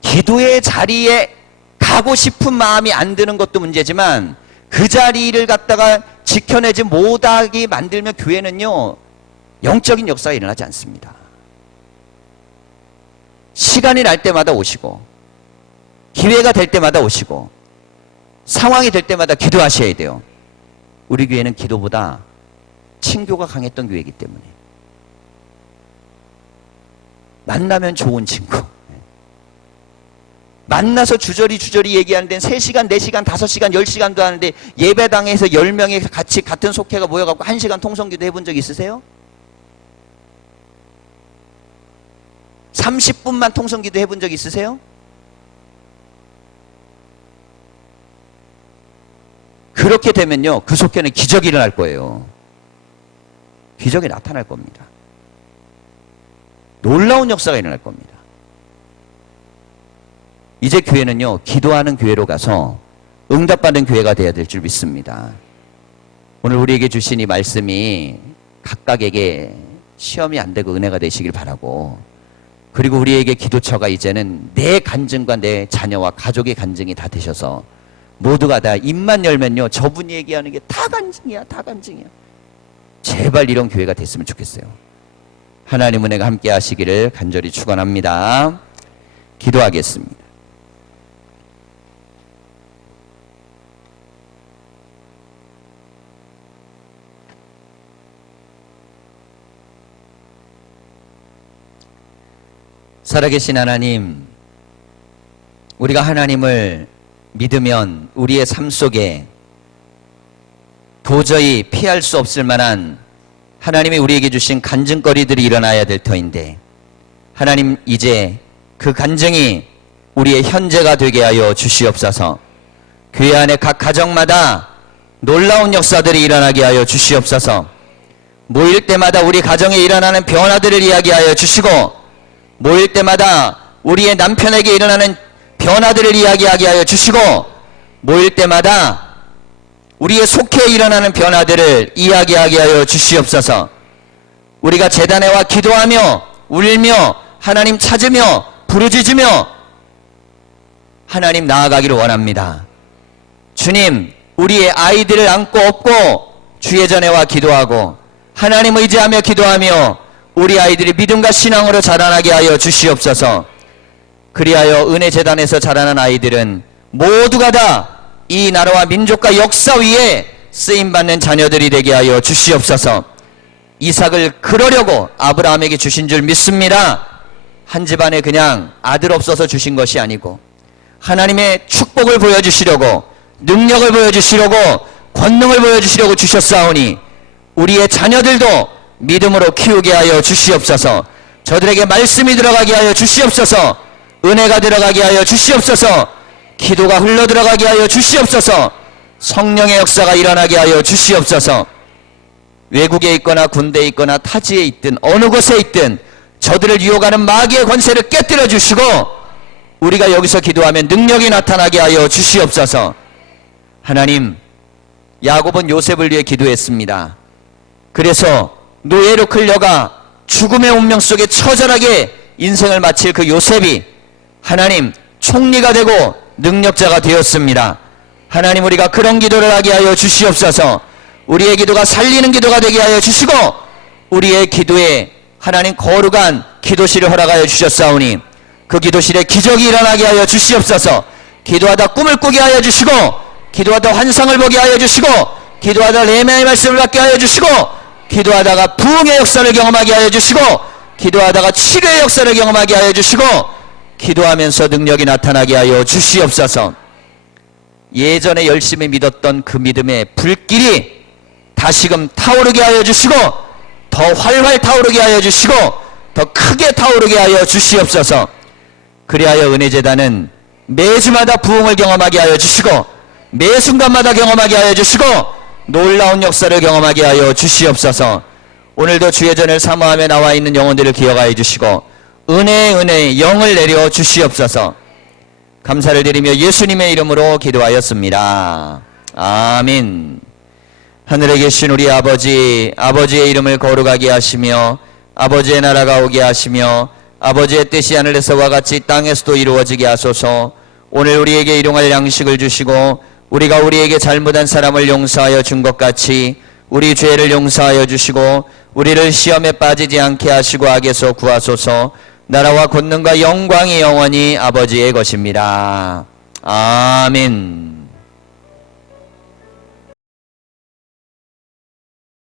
기도의 자리에 가고 싶은 마음이 안 드는 것도 문제지만 그 자리를 갖다가 지켜내지 못하게 만들면 교회는요, 영적인 역사가 일어나지 않습니다. 시간이 날 때마다 오시고, 기회가 될 때마다 오시고, 상황이 될 때마다 기도하셔야 돼요. 우리 교회는 기도보다 친교가 강했던 교회이기 때문에 만나면 좋은 친구. 만나서 주저리 얘기하는 데는 3시간, 4시간, 5시간, 10시간도 하는데 예배당에서 10명이 같이 같은 속회가 모여갖고 1시간 통성기도 해본 적 있으세요? 30분만 통성기도 해본 적 있으세요? 그렇게 되면요, 그 속회는 기적이 일어날 거예요. 기적이 나타날 겁니다. 놀라운 역사가 일어날 겁니다. 이제 교회는요, 기도하는 교회로 가서 응답받는 교회가 되어야 될 줄 믿습니다. 오늘 우리에게 주신 이 말씀이 각각에게 시험이 안 되고 은혜가 되시길 바라고, 그리고 우리에게 기도처가 이제는 내 간증과 내 자녀와 가족의 간증이 다 되셔서 모두가 다 입만 열면요, 저분이 얘기하는 게 다 간증이야, 다 간증이야. 제발 이런 교회가 됐으면 좋겠어요. 하나님 은혜가 함께 하시기를 간절히 축원합니다. 기도하겠습니다. 살아계신 하나님, 우리가 하나님을 믿으면 우리의 삶 속에 도저히 피할 수 없을 만한 하나님이 우리에게 주신 간증거리들이 일어나야 될 터인데, 하나님 이제 그 간증이 우리의 현재가 되게 하여 주시옵소서. 교회 안에 각 가정마다 놀라운 역사들이 일어나게 하여 주시옵소서. 모일 때마다 우리 가정에 일어나는 변화들을 이야기하여 주시고, 모일 때마다 우리의 남편에게 일어나는 변화들을 이야기하게 하여 주시고, 모일 때마다 우리의 속회에 일어나는 변화들을 이야기하게 하여 주시옵소서. 우리가 제단에 와 기도하며 울며 하나님 찾으며 부르짖으며 하나님 나아가기를 원합니다. 주님, 우리의 아이들을 안고 업고 주의 전에 와 기도하고 하나님 의지하며 기도하며 우리 아이들이 믿음과 신앙으로 자라나게 하여 주시옵소서. 그리하여 은혜재단에서 자라난 아이들은 모두가 다 이 나라와 민족과 역사 위에 쓰임받는 자녀들이 되게 하여 주시옵소서. 이삭을 그러려고 아브라함에게 주신 줄 믿습니다. 한 집안에 그냥 아들 없어서 주신 것이 아니고 하나님의 축복을 보여주시려고, 능력을 보여주시려고, 권능을 보여주시려고 주셨사오니 우리의 자녀들도 믿음으로 키우게 하여 주시옵소서. 저들에게 말씀이 들어가게 하여 주시옵소서. 은혜가 들어가게 하여 주시옵소서. 기도가 흘러들어가게 하여 주시옵소서. 성령의 역사가 일어나게 하여 주시옵소서. 외국에 있거나 군대에 있거나 타지에 있든 어느 곳에 있든 저들을 유혹하는 마귀의 권세를 깨뜨려 주시고 우리가 여기서 기도하면 능력이 나타나게 하여 주시옵소서. 하나님, 야곱은 요셉을 위해 기도했습니다. 그래서 노예로 끌려가 죽음의 운명 속에 처절하게 인생을 마칠 그 요셉이 하나님 총리가 되고 능력자가 되었습니다. 하나님, 우리가 그런 기도를 하게 하여 주시옵소서. 우리의 기도가 살리는 기도가 되게 하여 주시고 우리의 기도에 하나님 거룩한 기도실을 허락하여 주셨사오니 그 기도실에 기적이 일어나게 하여 주시옵소서. 기도하다 꿈을 꾸게 하여 주시고, 기도하다 환상을 보게 하여 주시고, 기도하다 레메의 말씀을 받게 하여 주시고, 기도하다가 부흥의 역사를 경험하게 하여 주시고, 기도하다가 치료의 역사를 경험하게 하여 주시고, 기도하면서 능력이 나타나게 하여 주시옵소서. 예전에 열심히 믿었던 그 믿음의 불길이 다시금 타오르게 하여 주시고, 더 활활 타오르게 하여 주시고, 더 크게 타오르게 하여 주시옵소서. 그리하여 은혜재단은 매주마다 부흥을 경험하게 하여 주시고, 매 순간마다 경험하게 하여 주시고, 놀라운 역사를 경험하게 하여 주시옵소서. 오늘도 주의 전을 사모하며 나와 있는 영혼들을 기억하여 주시고 은혜의 영을 내려 주시옵소서. 감사를 드리며 예수님의 이름으로 기도하였습니다. 아멘. 하늘에 계신 우리 아버지, 아버지의 이름을 거룩하게 하시며 아버지의 나라가 오게 하시며 아버지의 뜻이 하늘에서와 같이 땅에서도 이루어지게 하소서. 오늘 우리에게 일용할 양식을 주시고 우리가 우리에게 잘못한 사람을 용서하여 준 것 같이 우리 죄를 용서하여 주시고 우리를 시험에 빠지지 않게 하시고 악에서 구하소서. 나라와 권능과 영광이 영원히 아버지의 것입니다. 아멘.